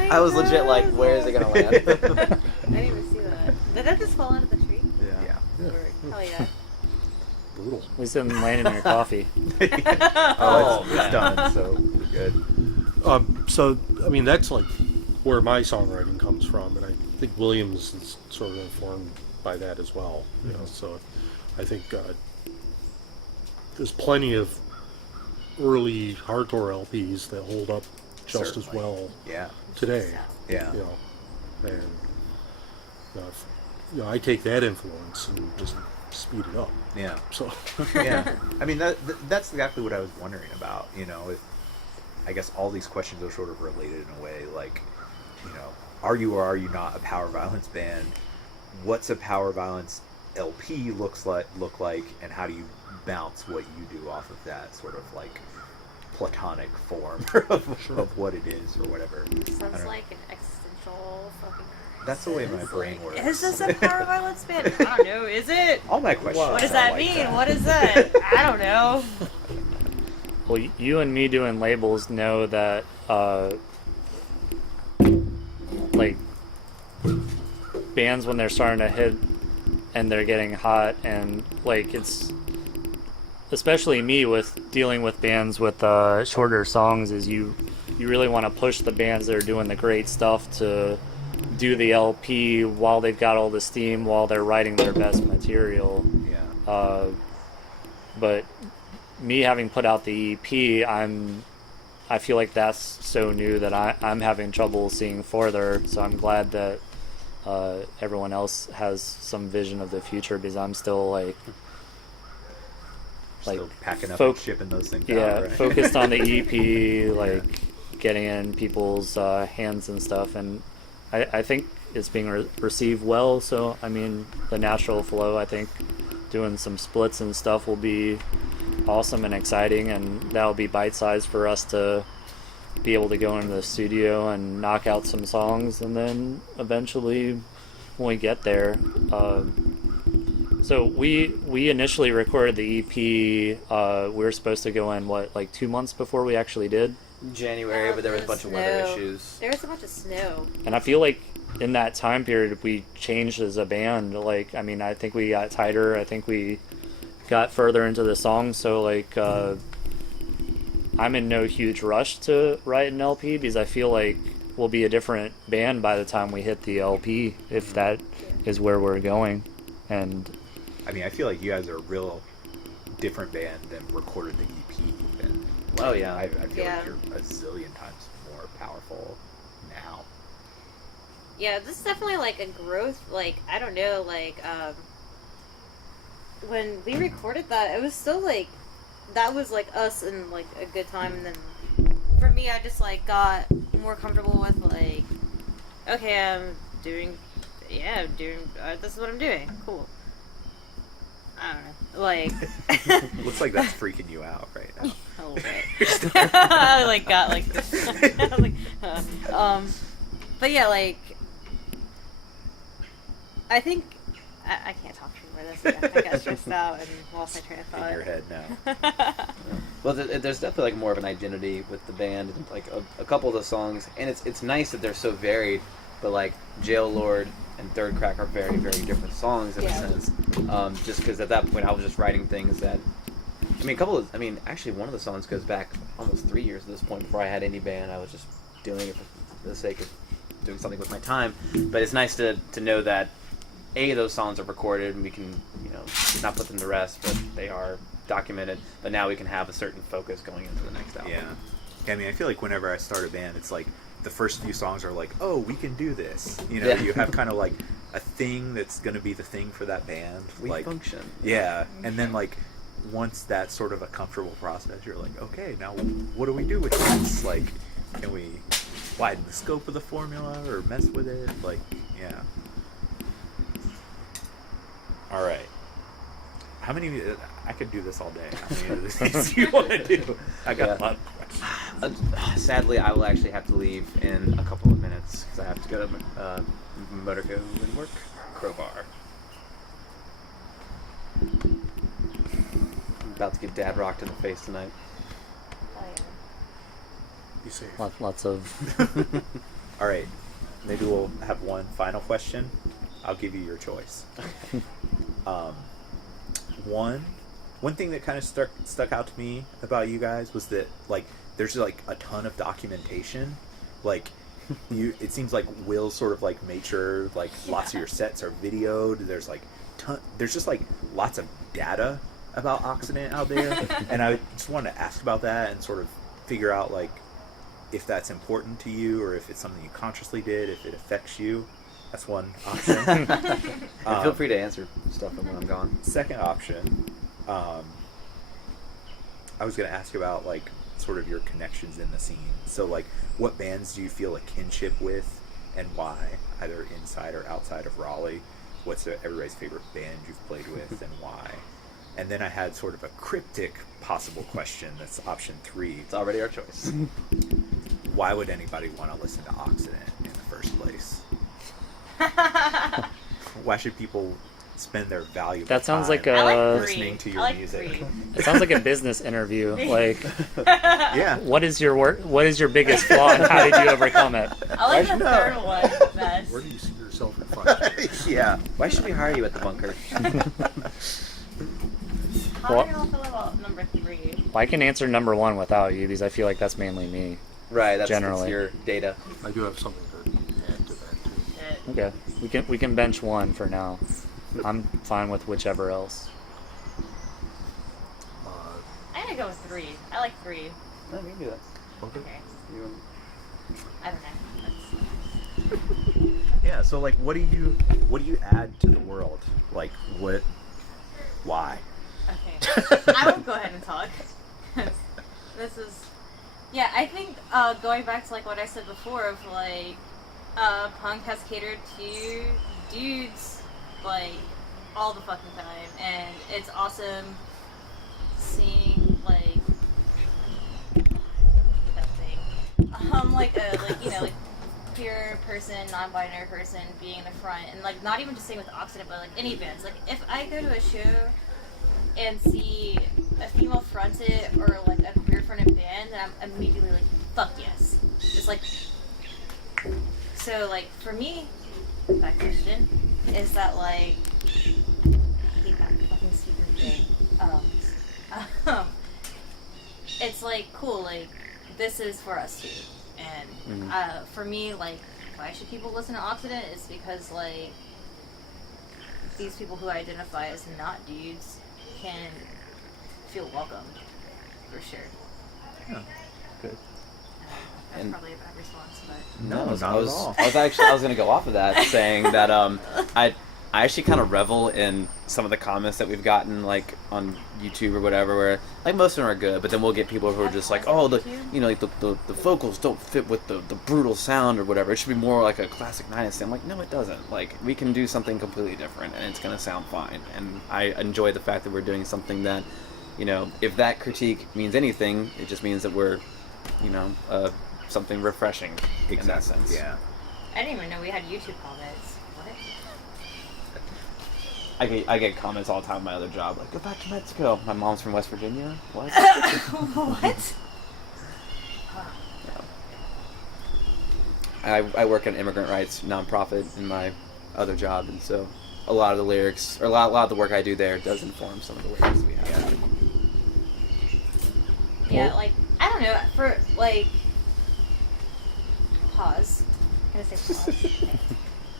I was legit like, where is it gonna land? I didn't even see that. Did that just fall out of the tree? Yeah. Yeah, Hell yeah. brutal. At least didn't land in your coffee. Oh, it's done, so we're good. So I mean, that's like where my songwriting comes from, and I think Williams is sort of informed by that as well. So I think there's plenty of early hardcore LPs that hold up just Certainly. as well Yeah. today. Yeah. And I take that influence and just speed it up. Yeah. So Yeah. I mean, that's exactly what I was wondering about, if, I guess all these questions are sort of related in a way, like, are you or are you not a power violence band? What's a power violence LP look like, and how do you bounce what you do off of that sort of like platonic form of what it is or whatever? I Sounds don't know. like an existential fucking crisis. That's the way my brain works. Is this a power violence band? I don't know. Is it? All my questions. What does are that like mean? that. What is that? I don't know. Well, you and me doing labels know that, like, bands when they're starting to hit and they're getting hot, and like it's especially me with dealing with bands with shorter songs, is you really want to push the bands that are doing the great stuff to do the LP while they've got all the steam, while they're writing their best material. Yeah. But me having put out the EP, I feel like that's so new that I'm having trouble seeing further. So I'm glad that everyone else has some vision of the future, because I'm still like Still packing up and shipping those things out, right? focused on the EP, like getting in people's hands and stuff, and I think it's being received well. So I mean, the natural flow, I think doing some splits and stuff will be awesome and exciting, and that'll be bite-sized for us to be able to go into the studio and knock out some songs, and then eventually when we get there, so we initially recorded the EP. We were supposed to go in like 2 months before we actually did, January, but there was a bunch of weather issues. There was a bunch of snow. and I feel like in that time period we changed as a band. Like, I mean, I think we got tighter, I think we got further into the songs, so like I'm in no huge rush to write an LP, because I feel like we'll be a different band by the time we hit the LP, if that is where we're going. And I mean, I feel like you guys are a real different band than recorded the EP. And Oh, yeah. I feel Yeah. like you're a zillion times more powerful now. Yeah, this is definitely like a growth. Like, I don't know, like when we recorded that, it was still like that was like us in like a good time, and then for me, I just like got more comfortable with like, okay, I'm doing this is what I'm doing. Cool. I don't know, like. Looks like that's freaking you out right now. A little bit. I like got like this. I was like, but yeah, like I think I can't talk anymore. I got stressed out and lost my train of thought. In your head now. Well, there's definitely like more of an identity with the band, and like a couple of the songs, and it's nice that they're so varied. But like Jail Lord and Third Crack are very, very different songs in a sense. Just because at that point I was just writing things that, actually one of the songs goes back almost 3 years at this point. Before I had any band, I was just doing it for the sake of doing something with my time. But it's nice to know that those songs are recorded, and we can not put them to rest, but they are documented. But now we can have a certain focus going into the next album. Yeah. I mean, I feel like whenever I start a band, it's like the first few songs are like, oh, we can do this. Yeah. You have kind of like a thing that's going to be the thing for that band. We like, function. yeah. And then like once that's sort of a comfortable process, you're like, okay, now what do we do with this? Like, can we widen the scope of the formula or mess with it? Like, yeah. All right. How many? I could do this all day. How many of these do you want to do? I got a lot of questions. Sadly, I will actually have to leave in a couple of minutes because I have to go to Motorco and work. Crowbar. I'm about to get dad rocked in the face tonight. Be safe. Lots of. All right. Maybe we'll have one final question. I'll give you your choice. One thing that kind of stuck out to me about you guys was that like there's like a ton of documentation. Like it seems like Will sort of like made sure like lots of your sets are videoed. There's like there's just like lots of data about Oxidant out there, and I just wanted to ask about that and sort of figure out like if that's important to you or if it's something you consciously did, if it affects you. That's one option. And feel free to answer stuff when I'm gone. Second option, I was going to ask about like sort of your connections in the scene. So like what bands do you feel a kinship with and why, either inside or outside of Raleigh? What's everybody's favorite band you've played with and why? And then I had sort of a cryptic possible question that's option 3. It's already our choice. Why would anybody want to listen to Oxidant in the first place? Why should people spend their valuable That sounds time like I like a. 3. listening to your I like music? 3. It sounds like a business interview. Like, Yeah. what is your work? What is your biggest flaw, and how did you overcome it? I like Why'd the you third know? one the best. Where do you see yourself in 5 years? Yeah. Why should we hire you at the bunker? How do y'all feel about number 3? Well, I can answer number 1 without you because I feel like that's mainly me. Right, that's Generally. your data. I do have something to add to that too. Shit. Okay, we can bench 1 for now. I'm fine with whichever else. Uh, I'm gonna go with 3. I like 3. No, we can do that. okay. Okay. You, I don't know. Yeah. So like, what do you add to the world? Like, why? Okay. I will go ahead and talk. This is. Yeah, I think going back to like what I said before of like punk has catered to dudes like all the fucking time, and it's awesome seeing like that thing. Like like queer person, non-binary person being in the front, and like not even just saying with Oxidant, but like any bands. Like if I go to a show and see a female fronted or like a queer fronted band, then I'm immediately like, fuck yes. It's like, so like for me, that question is that like, I hate that fucking stupid thing. It's like cool, like this is for us too, and for me, like why should people listen to Oxidant is because like these people who identify as not dudes can feel welcome, for sure. Yeah. Good. That's And- probably a bad response, but No, not I was, at all. I was going to go off of that, saying that I actually kind of revel in some of the comments that we've gotten, like on YouTube or whatever, where like most of them are good, but then we'll get people who are just like, oh, like the vocals don't fit with the brutal sound or whatever. It should be more like a classic 90s. I'm like, no, it doesn't. Like we can do something completely different, and it's gonna sound fine. And I enjoy the fact that we're doing something that, if that critique means anything, it just means that we're, something refreshing in that sense. Yeah. I didn't even know we had YouTube comments. What? I get comments all the time on my other job, like, go back to Mexico. My mom's from West Virginia. What? What? I work at an immigrant rights nonprofit in my other job, and so a lot of the lyrics, or a lot of the work I do there does inform some of the lyrics we have. Yeah, like I don't know. For like, pause. I'm gonna say pause. Okay.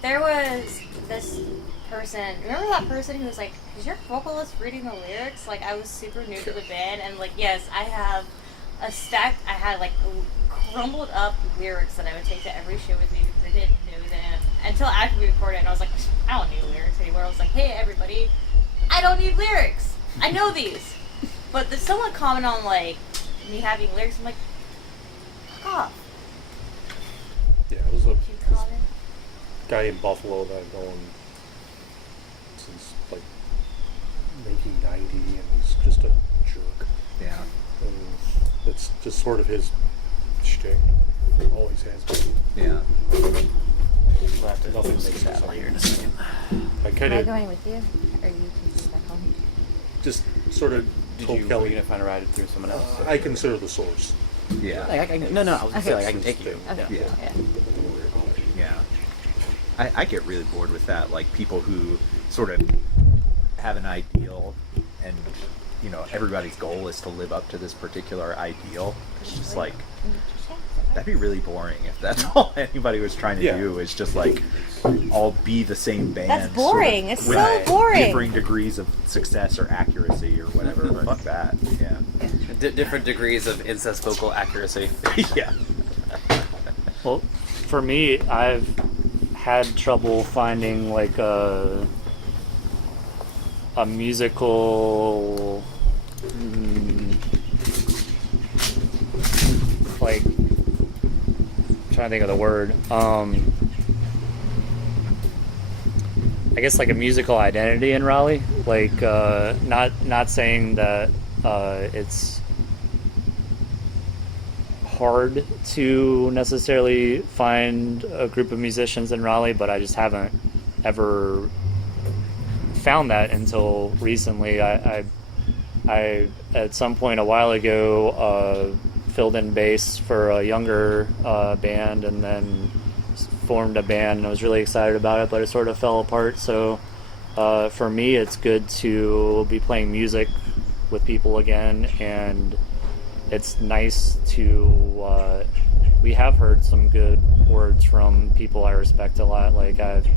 There was this person. Remember that person who was like, "Is your vocalist reading the lyrics?" Like I was super new to the band, and like yes, I have a stack. I had like crumbled up lyrics that I would take to every show with me because I didn't know them until after we recorded. And I was like, I don't need lyrics anymore. I was like, hey everybody, I don't need lyrics. I know these. But there's someone comment on like me having lyrics. I'm like, fuck off. Yeah, it was a Did you comment? guy in Buffalo that I've known since like 1990, and he's just a jerk. Yeah. And it's just sort of his shtick. Always has been. Yeah. We'll have to Nothing make makes that sense. here in a second. I kind Am I of going with you? Or are you taking back home? just sort of Did told you, were Kelly. you gonna find a ride through someone else? I consider the source. Yeah. Like, no, I was gonna say, Okay. like, I can take you. Okay. Yeah. Yeah. Yeah. I get really bored with that. Like people who sort of have an ideal, and you know everybody's goal is to live up to this particular ideal. It's just like that'd be really boring if that's all anybody was trying to Yeah. do is just like all be the same band. That's boring. sort of, It's with so boring. Differing degrees of success or accuracy or whatever. Fuck that. Yeah. Different degrees of incest vocal accuracy. Yeah. Well, for me, I've had trouble finding like a musical like I'm trying to think of the word. I guess like a musical identity in Raleigh. Like not saying that it's hard to necessarily find a group of musicians in Raleigh, but I just haven't ever found that until recently. I at some point a while ago filled in bass for a younger band, and then formed a band, and I was really excited about it, but it sort of fell apart. So for me, it's good to be playing music with people again, and it's nice to we have heard some good words from people I respect a lot. Like I've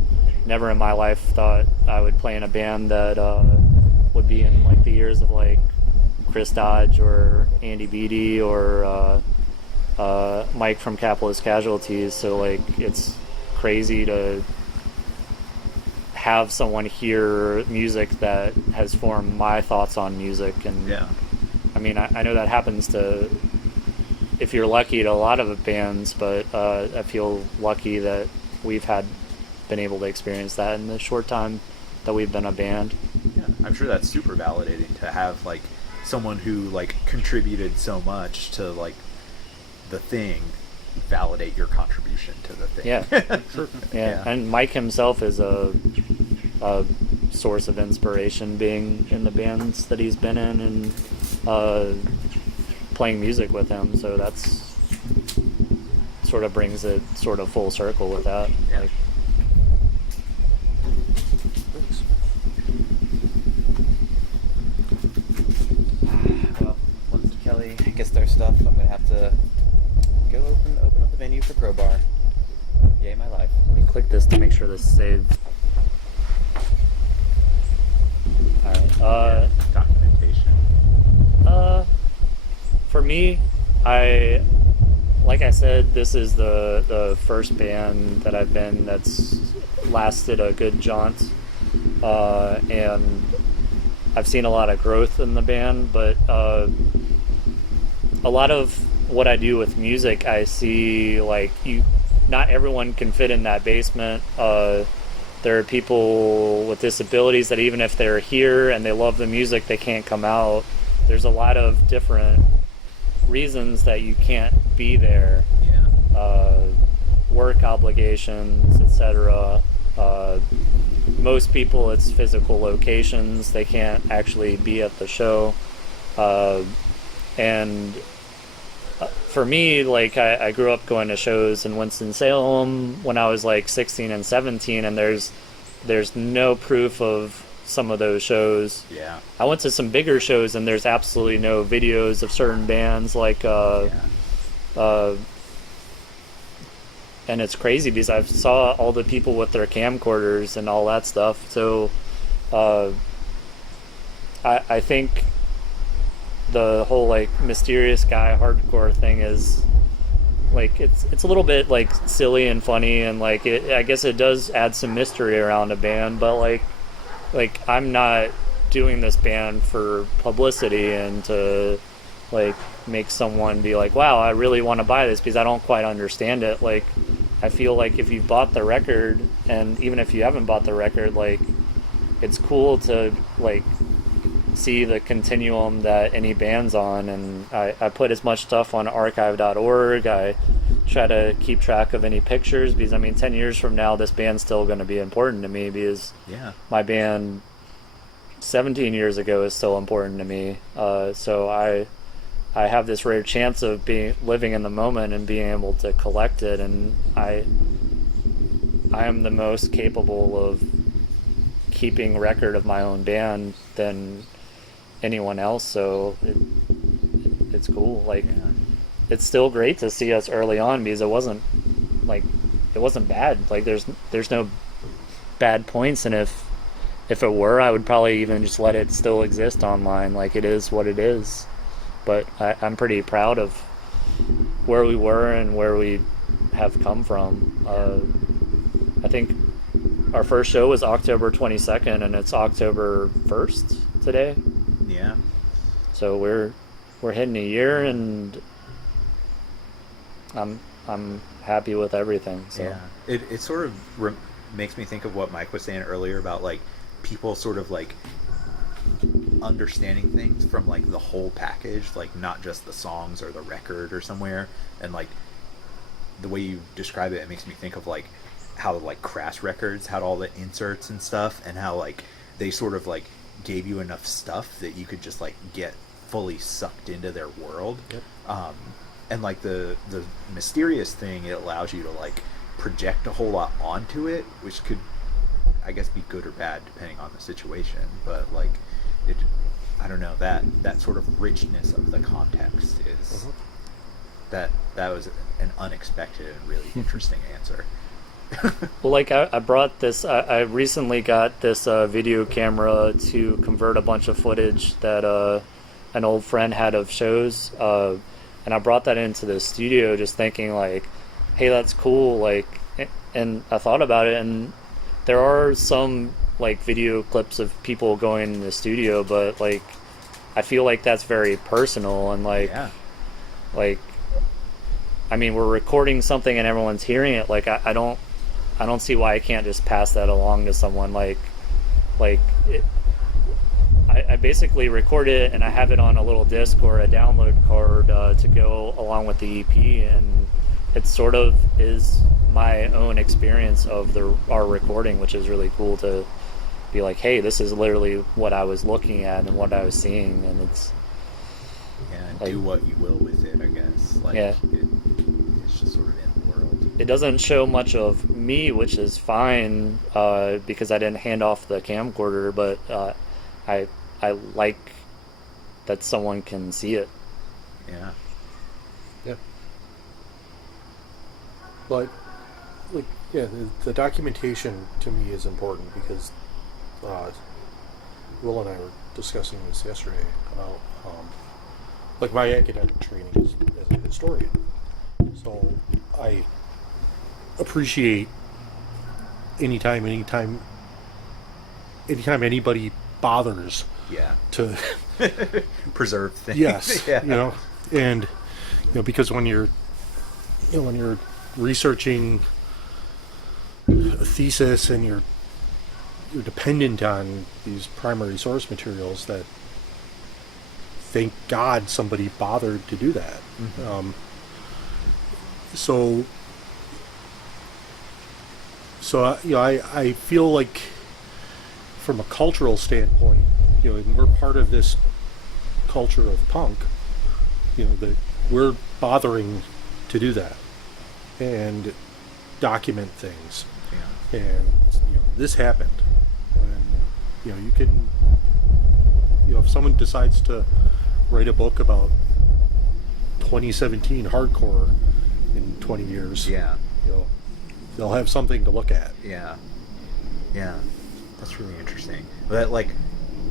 never in my life thought I would play in a band that would be in like the ears of like Chris Dodge or Andy Beattie or Mike from Capitalist Casualties. So like it's crazy to have someone hear music that has formed my thoughts on music. And Yeah. I mean, I know that happens to, if you're lucky, to a lot of bands, but I feel lucky that we've been able to experience that in the short time that we've been a band. Yeah, I'm sure that's super validating to have like someone who like contributed so much to like the thing validate your contribution to the thing. Yeah, sure. Yeah, and Mike himself is a source of inspiration, being in the bands that he's been in and playing music with him. So that's sort of brings it sort of full circle with that. Yeah. Like, Well, once Kelly gets their stuff, I'm gonna have to go open up the venue for Crowbar. Yay, my life. let me click this to make sure this saves. Alright, Documentation. for me, like I said, this is the first band that I've been that's lasted a good jaunt, and I've seen a lot of growth in the band, but a lot of what I do with music, I see like not everyone can fit in that basement. There are people with disabilities that even if they're here and they love the music, they can't come out. There's a lot of different reasons that you can't be there. Yeah. Work obligations, etc. Most people, it's physical locations. They can't actually be at the show. And for me, like I grew up going to shows in Winston-Salem when I was like 16 and 17, and there's no proof of some of those shows. Yeah. I went to some bigger shows, and there's absolutely no videos of certain bands, like and it's crazy because I saw all the people with their camcorders and all that stuff. So I think the whole like mysterious guy hardcore thing is like it's a little bit like silly and funny, and like I guess it does add some mystery around a band, but like I'm not doing this band for publicity and to like make someone be like, wow, I really want to buy this because I don't quite understand it. Like, I feel like if you've bought the record, and even if you haven't bought the record, like, it's cool to like see the continuum that any band's on. And I put as much stuff on archive.org. I try to keep track of any pictures because, I mean, 10 years from now, this band's still going to be important to me because my band 17 years ago is still important to me. So I have this rare chance of living in the moment and being able to collect it, and I am the most capable of keeping record of my own band than anyone else. So it's cool. Like, it's still great to see us early on because it wasn't bad. Like, there's no bad points, and if it were, I would probably even just let it still exist online. Like, it is what it is. But I'm pretty proud of where we were and where we have come from. I think our first show was October 22nd, and it's October 1st today. Yeah. So we're hitting a year, and I'm happy with everything. So. Yeah. It sort of makes me think of what Mike was saying earlier about like people sort of like understanding things from like the whole package, like not just the songs or the record or somewhere. And like the way you describe it makes me think of like how like Crash Records had all the inserts and stuff, and how like they sort of like gave you enough stuff that you could just like get fully sucked into their world. Yep. And like the mysterious thing, it allows you to like project a whole lot onto it, which could, I guess, be good or bad depending on the situation. But like it, I don't know, that sort of richness of the context is that was an unexpected and really interesting answer. Well, like I brought this. I recently got this video camera to convert a bunch of footage that an old friend had of shows, and I brought that into the studio, just thinking like, hey, that's cool. Like, and I thought about it, and there are some like video clips of people going in the studio, but like I feel like that's very personal, and like I mean, we're recording something and everyone's hearing it. Like I don't see why I can't just pass that along to someone. I basically record it and I have it on a little disc or a download card to go along with the EP, and it sort of is my own experience of our recording, which is really cool to be like, hey, this is literally what I was looking at and what I was seeing, and it's do what you will with it, I guess. Like, it's just sort of in the world. It doesn't show much of me, which is fine, because I didn't hand off the camcorder, but I like that someone can see it. Yeah. But the documentation to me is important because Will and I were discussing this yesterday about like my academic training is as a historian, so I appreciate anytime anybody bothers to preserve things. Yes. And because when you're researching a thesis and you're dependent on these primary source materials, that thank God somebody bothered to do that. So I feel like from a cultural standpoint, and we're part of this culture of punk, that we're bothering to do that and document things. And this happened, and you can, if someone decides to write a book about 2017 hardcore in 20 years, they'll have something to look at. Yeah, that's really interesting. But like,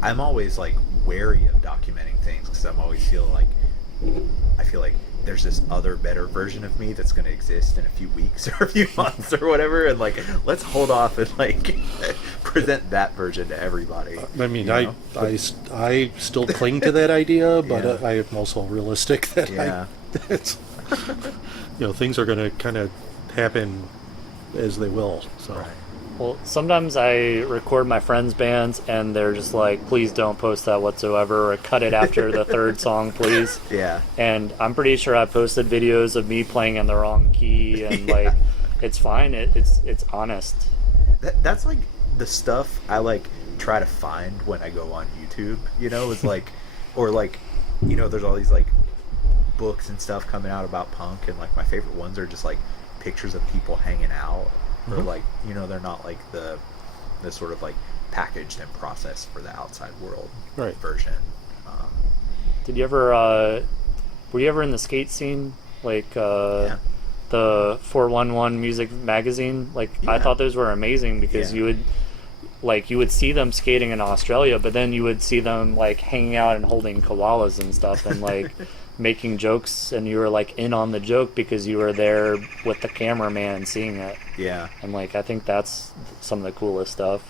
I'm always like wary of documenting things because I feel like there's this other better version of me that's going to exist in a few weeks or a few months or whatever, and like let's hold off and like present that version to everybody. I mean, you know? I still cling to that idea, but Yeah. I am also realistic that Yeah. it's, things are going to kind of happen as they will. So. Right. Well, sometimes I record my friends' bands and they're just like, please don't post that whatsoever, or cut it after the third song, please. Yeah. And I'm pretty sure I posted videos of me playing in the wrong key, and Yeah. like, it's fine. It's honest. That's like the stuff I like try to find when I go on YouTube. It's like, or like, there's all these like books and stuff coming out about punk, and like my favorite ones are just like pictures of people hanging out, or Mhm. like they're not like the sort of like packaged and processed for the outside world Right. version. Did you ever, were you ever in the skate scene? Like, Yeah. the 411 music magazine? Like, I Yeah. thought those were amazing because Yeah. you would see them skating in Australia, but then you would see them like hanging out and holding koalas and stuff and like making jokes, and you were like in on the joke because you were there with the cameraman seeing it. Yeah. And like, I think that's some of the coolest stuff.